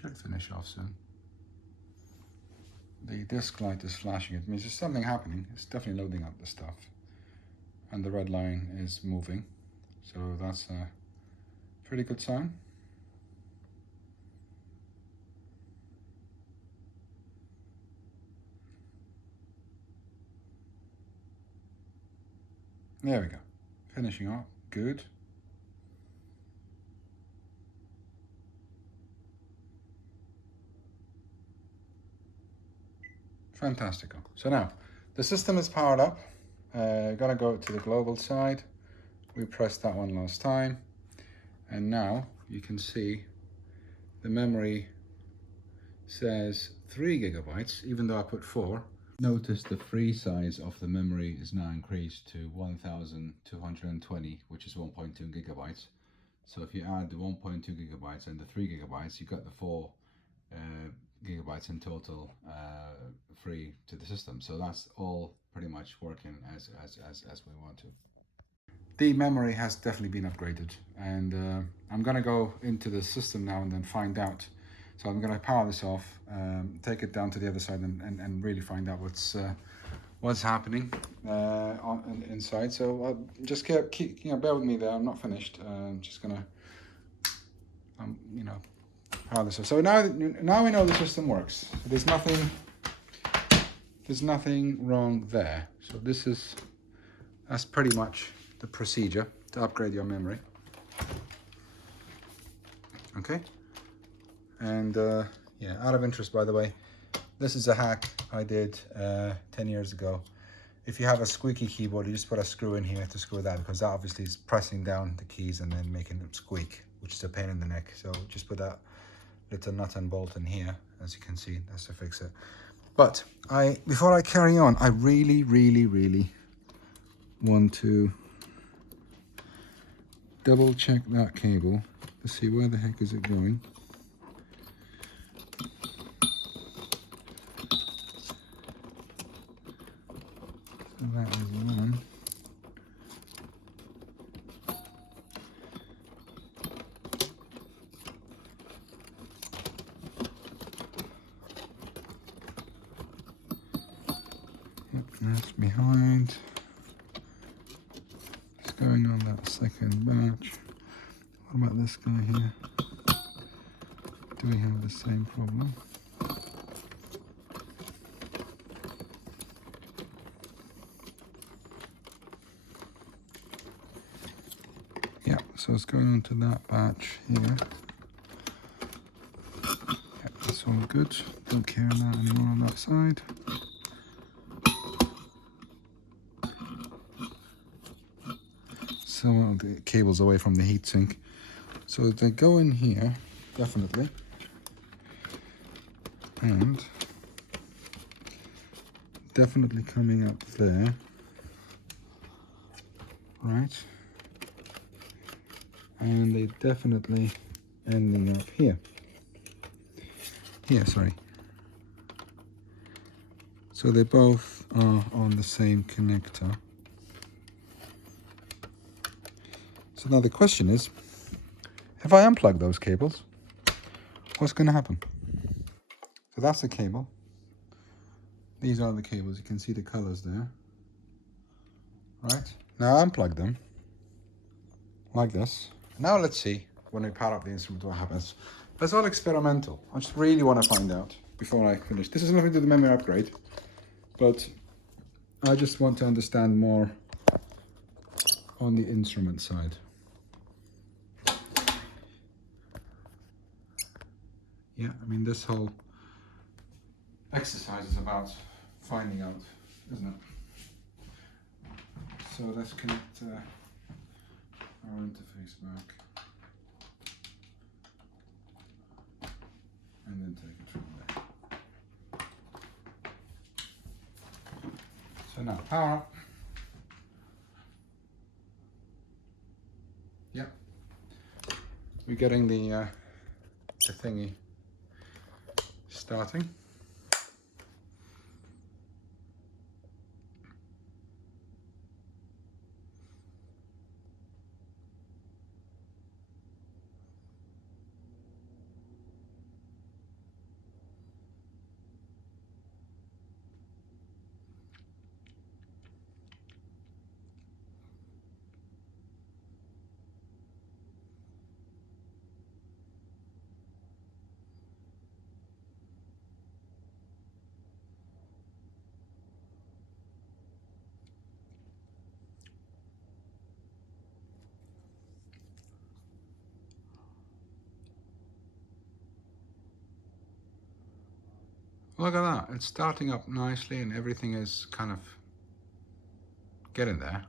Should finish off soon. The disk light is flashing. It means there's something happening. It's definitely loading up the stuff. And the red line is moving. So that's a pretty good sign. There we go. Finishing up. Good. Fantastical. So now, the system is powered up. Gonna go to the global side. We pressed that one last time. And now you can see the memory says 3 gigabytes, even though I put 4. Notice the free size of the memory is now increased to 1220, which is 1.2 gigabytes. So if you add the 1.2 gigabytes and the 3 gigabytes, you got the 4 gigabytes in total free to the system. So that's all pretty much working as we want to. The memory has definitely been upgraded, and I'm gonna go into the system now and then find out. So I'm gonna power this off, take it down to the other side and really find out what's happening inside. So just keep bear with me there. I'm not finished. I'm just gonna power this off. So now we know the system works. So there's nothing wrong there. So that's pretty much the procedure to upgrade your memory. Okay. And yeah, out of interest, by the way, this is a hack I did 10 years ago. If you have a squeaky keyboard, you just put a screw in here to screw that, because that obviously is pressing down the keys and then making them squeak, which is a pain in the neck. So just put that little nut and bolt in here, as you can see. That's to fix it. But before I carry on, I really want to double check that cable to see where the heck is it going. So that is one. Yep, that's behind. It's going on that second batch. What about this guy here? Do we have the same problem? Yeah, so it's going on to that batch here. Yeah, that's all good. Don't care about that anymore on that side. So the cable's away from the heatsink. So they go in here, definitely. And definitely coming up there. Right. And they definitely ending up here. Here, sorry. So they both are on the same connector. So now the question is, if I unplug those cables, what's going to happen? So that's the cable. These are the cables. You can see the colors there. Right? Now unplug them like this. Now let's see when we power up the instrument, what happens. That's all experimental. I just really want to find out before I finish. This is nothing to do with the memory upgrade, but I just want to understand more on the instrument side. Yeah, I mean, this whole exercise is about finding out, isn't it? So let's connect our interface back and then take it from there. So now power up. Yeah, we're getting the thingy starting. Look at that, it's starting up nicely and everything is kind of getting there.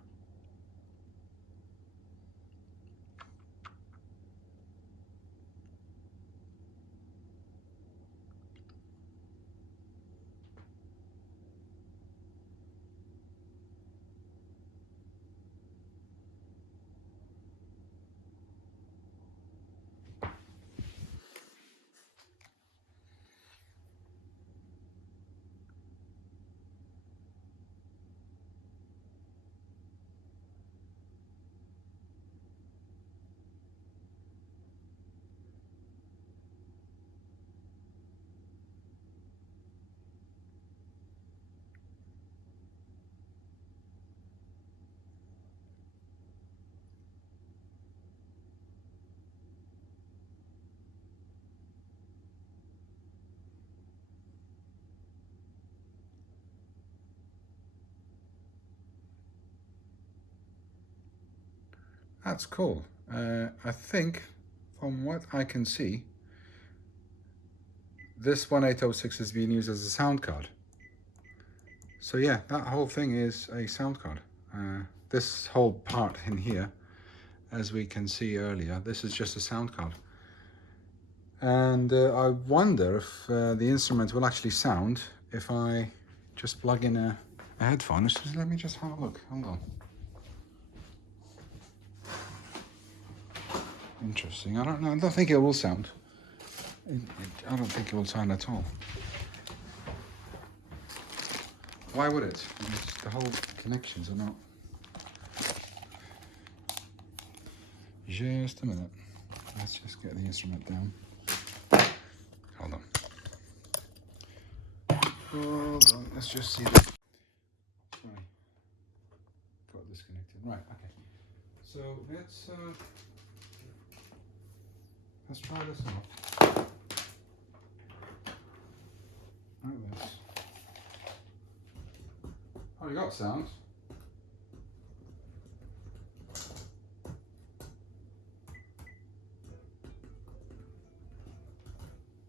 That's cool. I think from what I can see, this 1806 is being used as a sound card. So yeah, that whole thing is a sound card. This whole part in here, as we can see earlier, this is just a sound card. And I wonder if the instrument will actually sound if I just plug in a headphone. Let me just have a look. Hold on. Interesting. I don't know. I don't think it will sound. I don't think it will sound at all. Why would it? The whole connections are not. Just a minute. Let's just get the instrument down. Hold on. Hold on. Let's just see the. Sorry. Got disconnected. Right. Okay. So let's try this out. Like this. Oh, you got sound.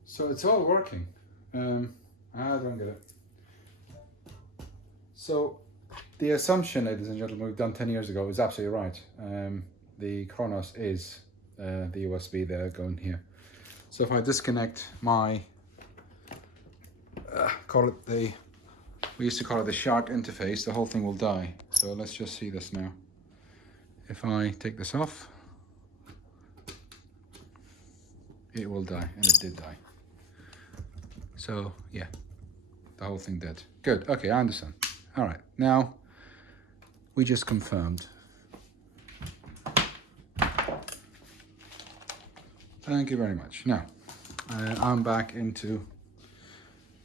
So it's all working. I don't get it. So the assumption, ladies and gentlemen, we've done 10 years ago is absolutely right. The Kronos is the USB there going here. So if I disconnect my, we used to call it the shark interface, the whole thing will die. So let's just see this now. If I take this off, it will die, and it did die. So yeah, the whole thing dead. Good, okay, I understand. All right, now we just confirmed. Thank you very much. Now, I'm back into,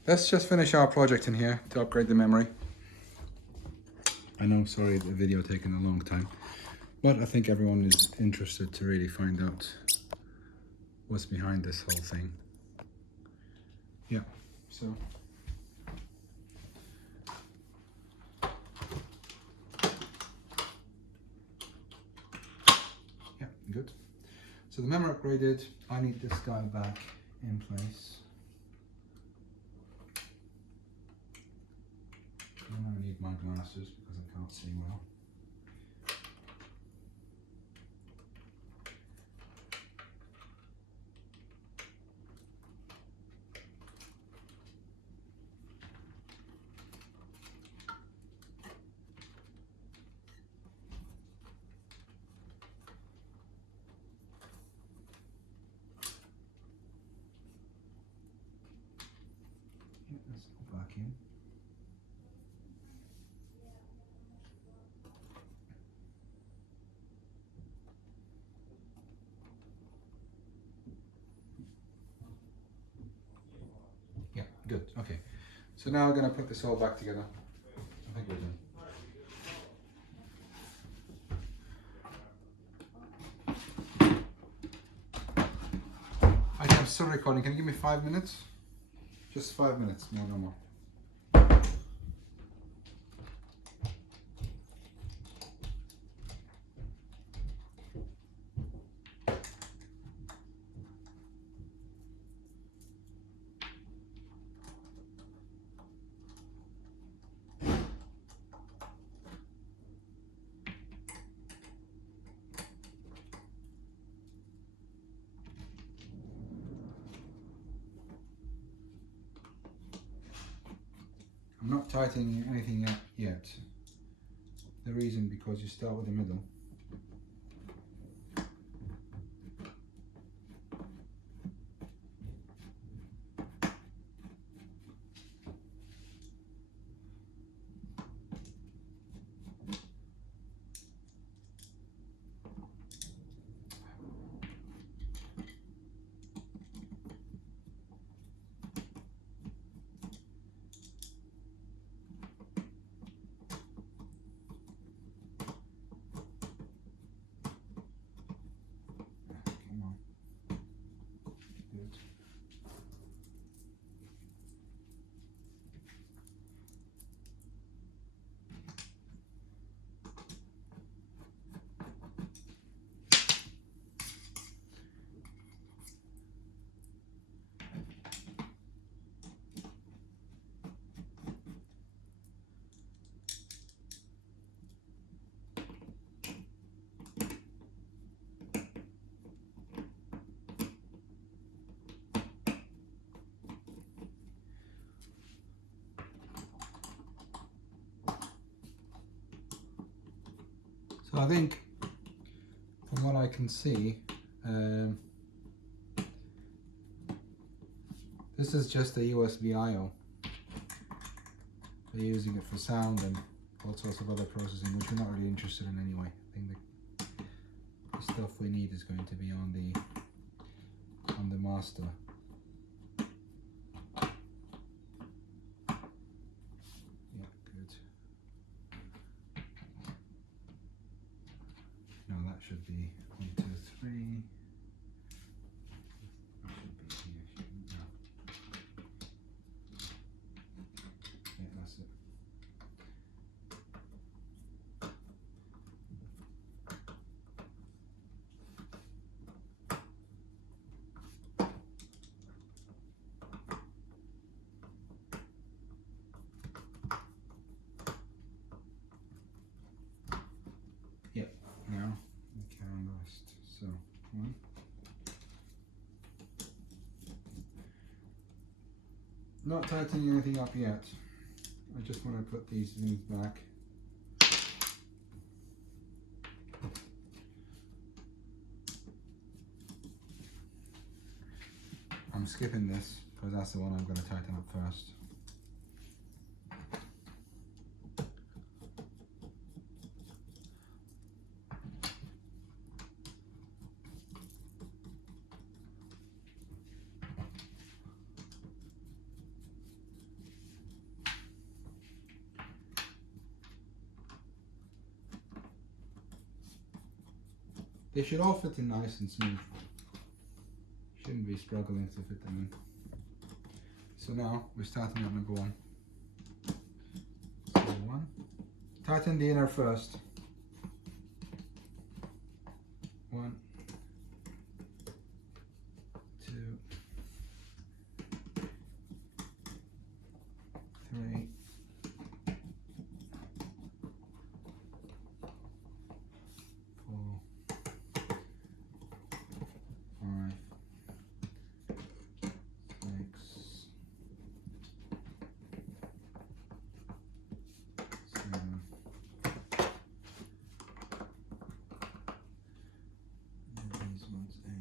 let's just finish our project in here to upgrade the memory. I know, sorry, the video taking a long time, but I think everyone is interested to really find out what's behind this whole thing. Yeah, so yeah, good. So the memory upgraded. I need this guy back in place. I'm going to need my glasses because I can't see well. Yeah, let's go back in. Yeah, good. Okay. So now we're going to put this all back together. I think we're done. I'm still recording. Can you give me 5 minutes? Just 5 minutes, no more. I'm not tightening anything up yet. The reason because you start with the middle. So I think, from what I can see, this is just a USB I/O. They're using it for sound and all sorts of other processing, which we're not really interested in anyway. I think the stuff we need is going to be on the master. Yeah, good. No, that should be 1, 2, 3. That should be here, shouldn't it? No. Yeah, that's it. Yep, now we can rest. So, 1. Not tightening anything up yet. I just want to put these things back. I'm skipping this because that's the one I'm going to tighten up first. They should all fit in nice and smooth. really struggling to fit them in. So now we're starting at number 1. So 1. Tighten the inner first. 1, 2, 3, 4, 5, 6, 7. And these ones 8.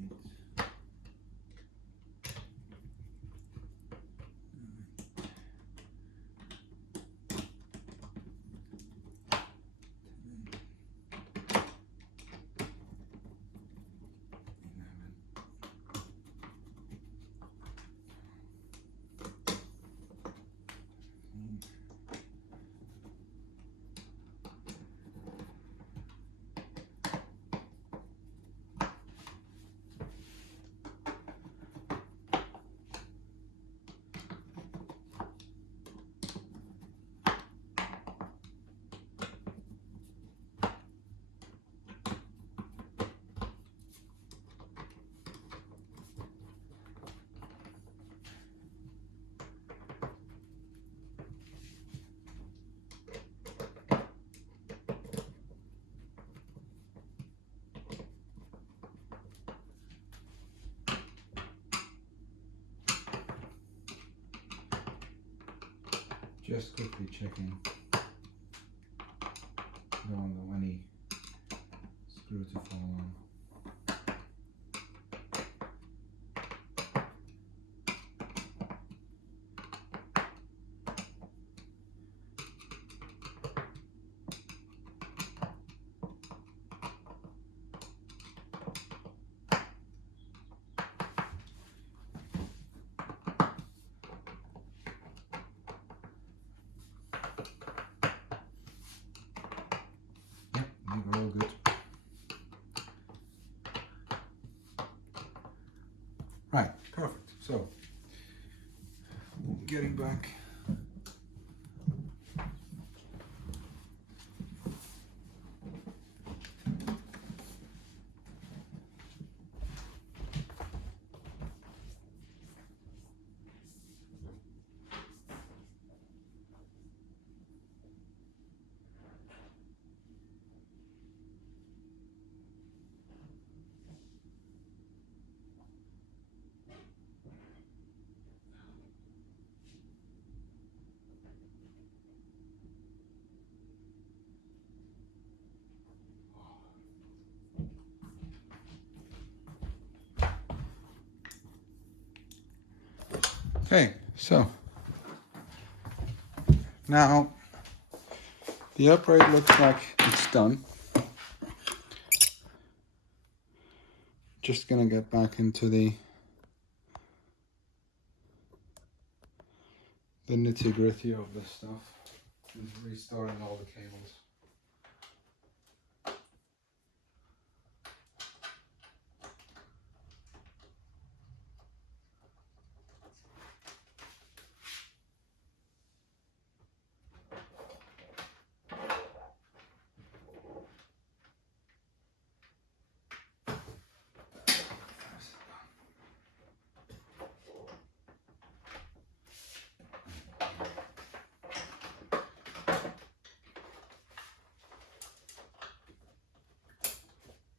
Just quickly checking. Don't want any screw to fall on. We're all good. Right, perfect. So, getting back. Okay, so now the upright looks like it's done. Just gonna get back into the nitty-gritty of this stuff. Just restoring all the cables.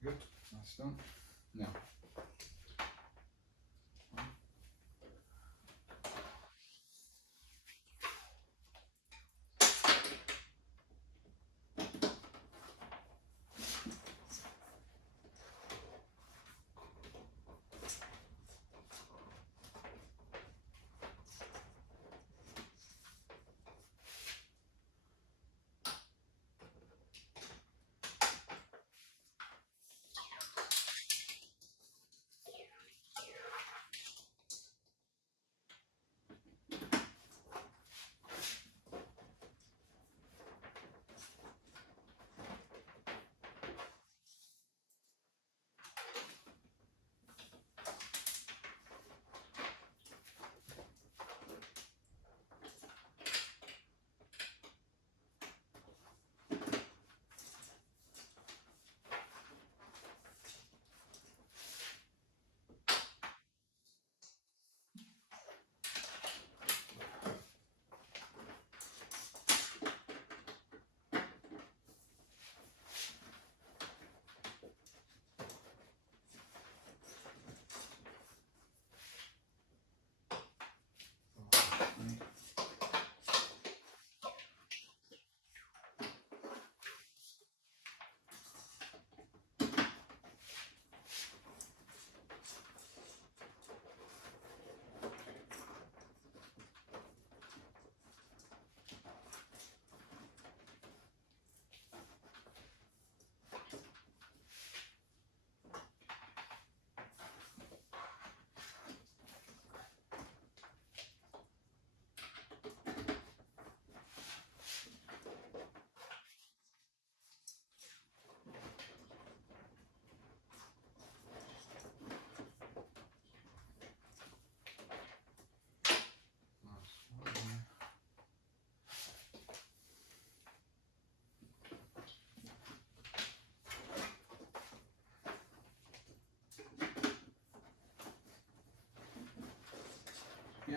Good, that's done. Now,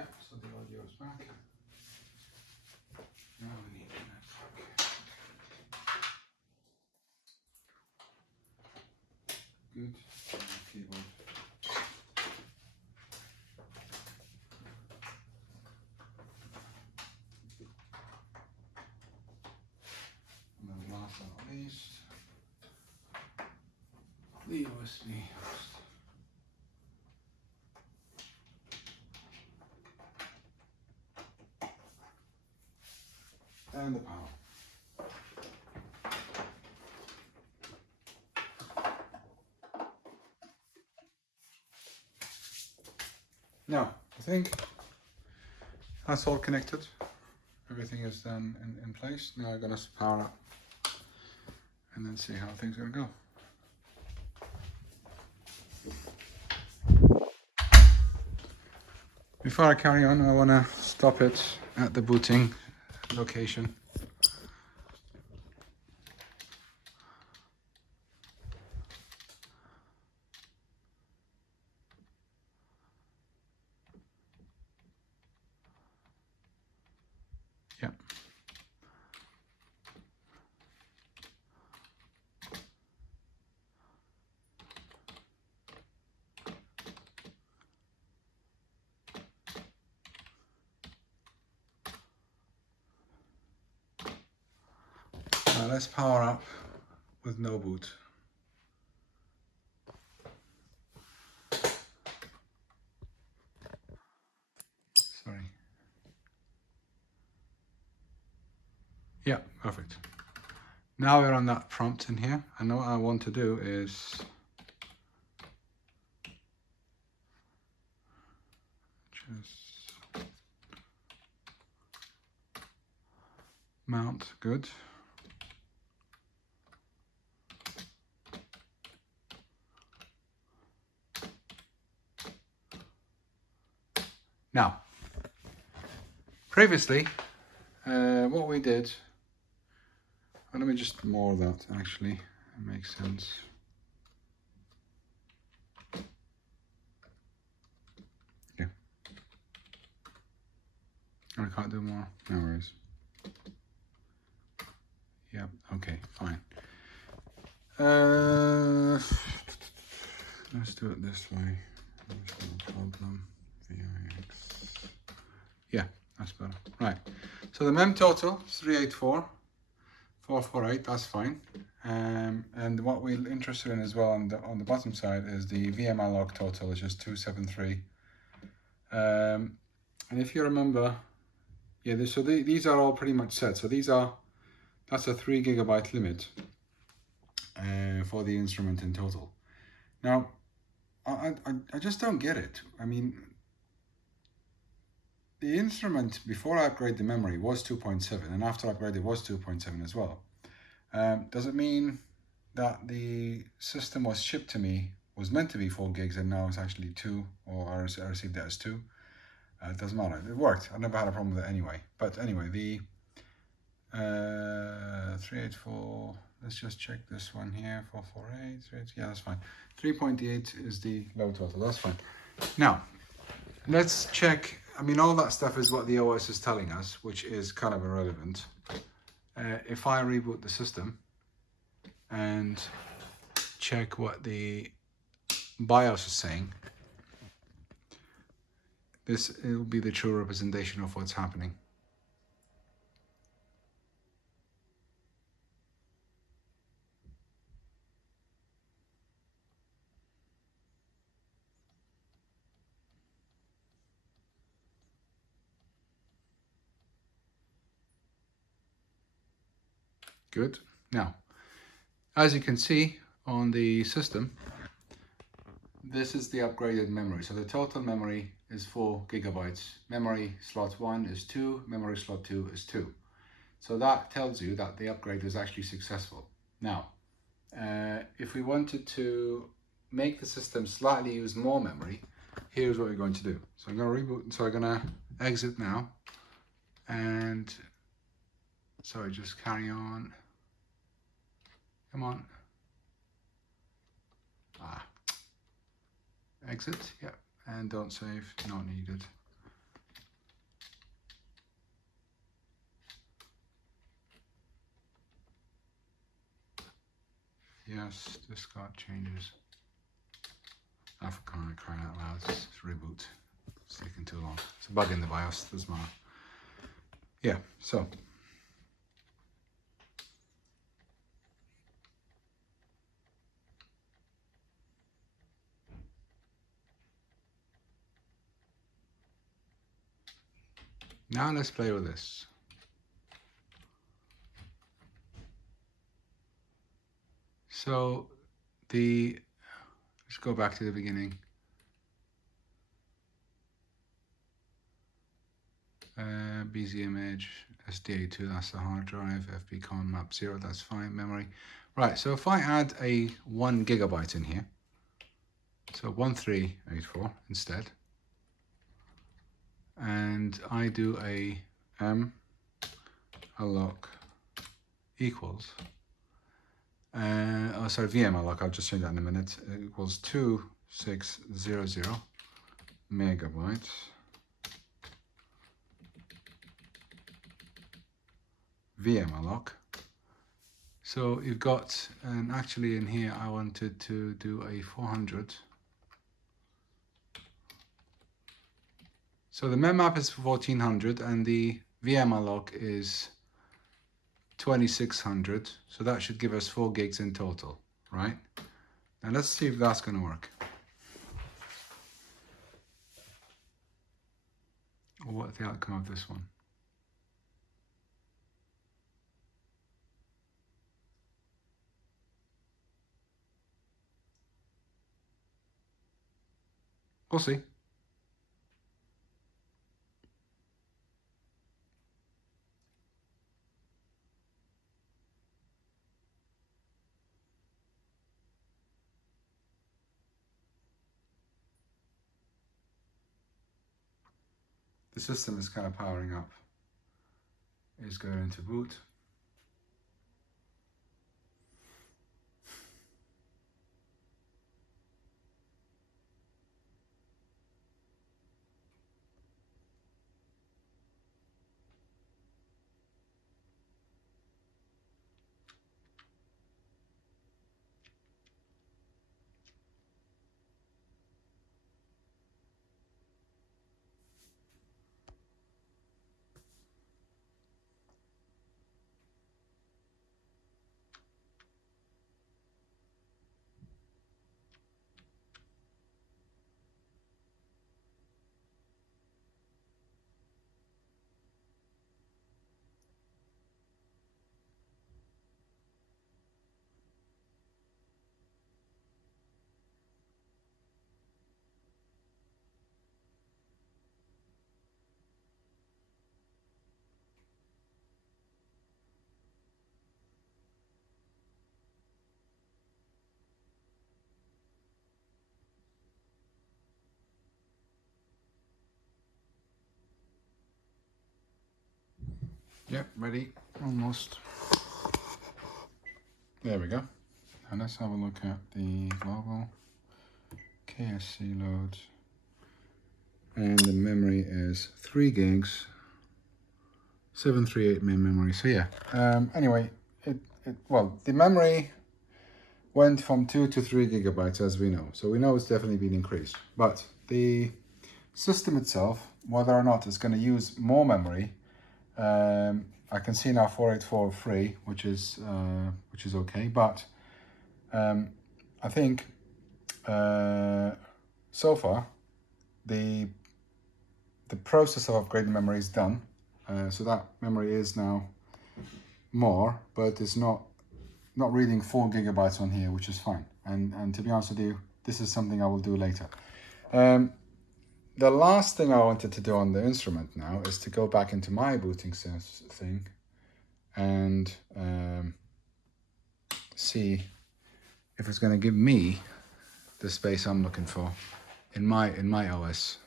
Yeah, so the audio is back. Now we need the network. Good. Keyboard. And then last but not least, the USB host. And the power. Now, I think that's all connected. Everything is then in place. Now I'm going to power up and then see how things are going to go. Before I carry on, I want to stop it at the booting location. Yeah. Now let's power up with no boot. Sorry. Yeah, perfect. Now we're on that prompt in here, and what I want to do is just mount, good. Now, previously, what we did, let me just more that actually, it makes sense. Yeah. I can't do more, no worries. Yeah, okay, fine. Let's do it this way. There's no problem. VIX. Yeah, that's better. Right. So the mem total is 384,448. That's fine. And what we're interested in as well on the bottom side is the VMALLOC total, which is 273. And if you remember, yeah, these are all pretty much set. So that's a 3 GB limit for the instrument in total. Now, I just don't get it. I mean, the instrument before I upgrade the memory was 2.7, and after I upgrade it was 2.7 as well. Does it mean that the system was shipped to me was meant to be 4 gigs and now it's actually 2, or I received it as 2? It doesn't matter. It worked. I never had a problem with it anyway. But anyway, the 384. Let's just check this one here. 448. Yeah, that's fine. 3.8 is the low total. That's fine. Now, let's check. I mean, all that stuff is what the OS is telling us, which is kind of irrelevant. If I reboot the system and check what the BIOS is saying, it will be the true representation of what's happening. Good. Now, as you can see on the system, this is the upgraded memory. So the total memory is 4 GB. Memory slot 1 is 2, memory slot 2 is 2. So that tells you that the upgrade was actually successful. Now, if we wanted to make the system slightly use more memory, here's what we're going to do. So I'm going to reboot, so I'm going to exit now, and sorry, just carry on. Come on. Exit, yeah, and don't save, not needed. Yes, this card changes. I forgot crying out loud. It's reboot. It's taking too long. It's a bug in the BIOS. Doesn't matter. Yeah, so. Now let's play with this. So let's go back to the beginning. BZ image, SDA2, that's the hard drive, FBCon map 0, that's fine, memory. Right, so if I add a 1 gigabyte in here, so 1384 instead, and I do a MEMLOC equals, oh sorry, VMALLOC, I'll just change that in a minute, equals 2600 megabytes. VMALLOC. So you've got, and actually in here I wanted to do a 400. So the MEMMAP is 1400 and the VMALLOC is 2600. So that should give us 4 gigs in total, right? Now let's see if that's going to work. Or what's the outcome of this one? We'll see. The system is kind of powering up. It's going to boot. Yep, ready, almost. There we go. And let's have a look at the logo. KSC load. And the memory is 3 gigs. 738 main memory. So yeah, anyway, well, the memory went from 2 to 3 gigabytes as we know. So we know it's definitely been increased. But the system itself, whether or not it's going to use more memory, I can see now 484 free, which is okay. But I think so far the process of upgrading memory is done. So that memory is now more, but it's not reading 4 gigabytes on here, which is fine. And to be honest with you, this is something I will do later. The last thing I wanted to do on the instrument now is to go back into my booting thing and see if it's going to give me the space I'm looking for in my OS.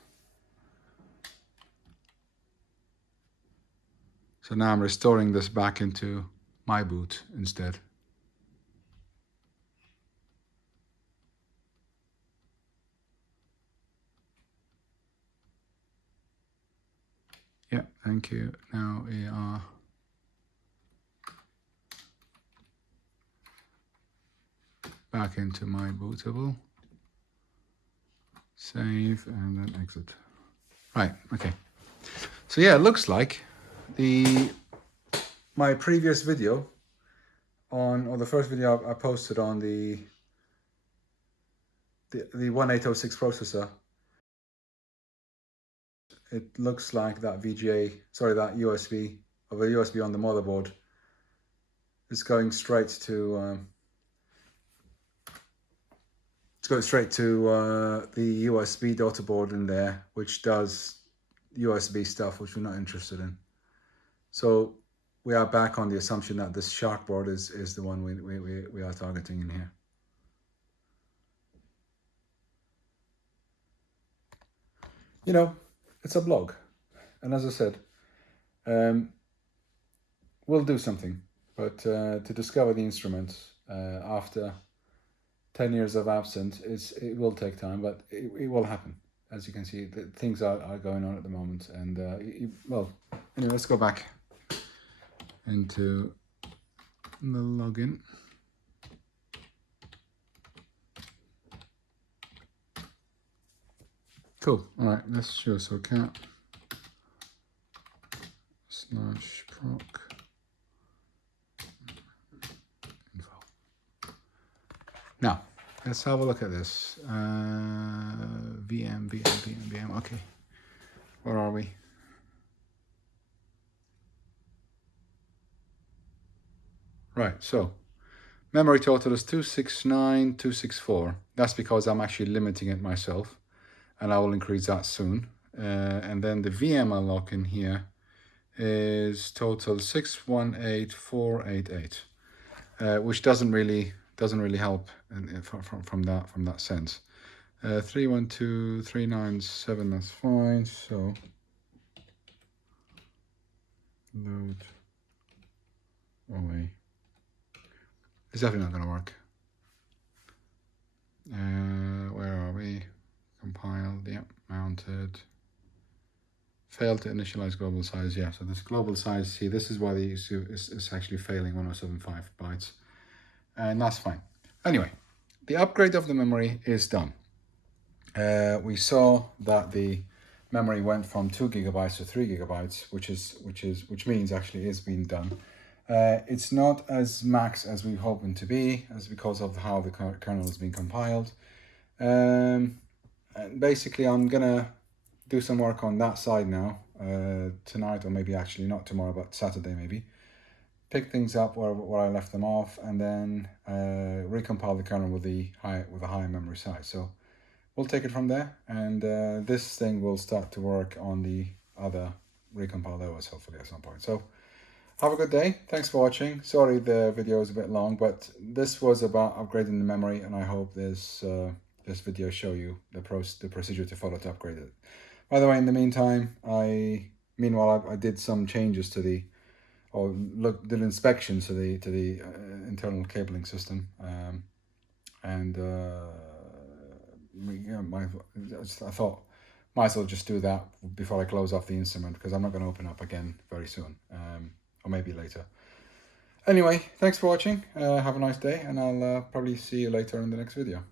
So now I'm restoring this back into my boot instead. Yeah, thank you. Now we are back into my bootable. Save and then exit. Right, okay. So yeah, it looks like my previous video or the first video I posted on the 1806 processor, it looks like that that USB, or the USB on the motherboard is going straight to the USB daughter board in there, which does USB stuff which we're not interested in. So we are back on the assumption that this Shark board is the one we are targeting in here. You know, it's a blog, and as I said, we'll do something, but to discover the instrument after 10 years of absence, it will take time, but it will happen. As you can see, things are going on at the moment, and well, anyway, let's go back into the login. Cool. All right, let's show cat /proc info. Now let's have a look at this. VM. Okay, where are we? Right, so memory total is 269,264. That's because I'm actually limiting it myself, and I will increase that soon. And then the VMALLOC in here is total 618,488, which doesn't really help from that sense. 312,397, that's fine. So load away. It's definitely not going to work. Where are we? Compiled, yeah, mounted. Failed to initialize global size, yeah. So this global size, see, this is why the issue is actually failing 1075 bytes. And that's fine. Anyway, the upgrade of the memory is done. We saw that the memory went from 2 gigabytes to 3 gigabytes, which means actually is being done. It's not as max as we hoping to be, as because of how the kernel is being compiled. And basically, I'm gonna do some work on that side now tonight, or maybe actually not tomorrow, but Saturday maybe. Pick things up where I left them off, and then recompile the kernel with a higher memory size. So we'll take it from there, and this thing will start to work on the other recompiled OS hopefully at some point. So have a good day. Thanks for watching. Sorry the video is a bit long, but this was about upgrading the memory, and I hope this video show you the procedure to follow to upgrade it. By the way, in the meantime, meanwhile I did some changes to did inspections to the internal cabling system, and I thought might as well just do that before I close off the instrument, because I'm not going to open up again very soon, or maybe later. Anyway, thanks for watching. Have a nice day, and I'll probably see you later in the next video.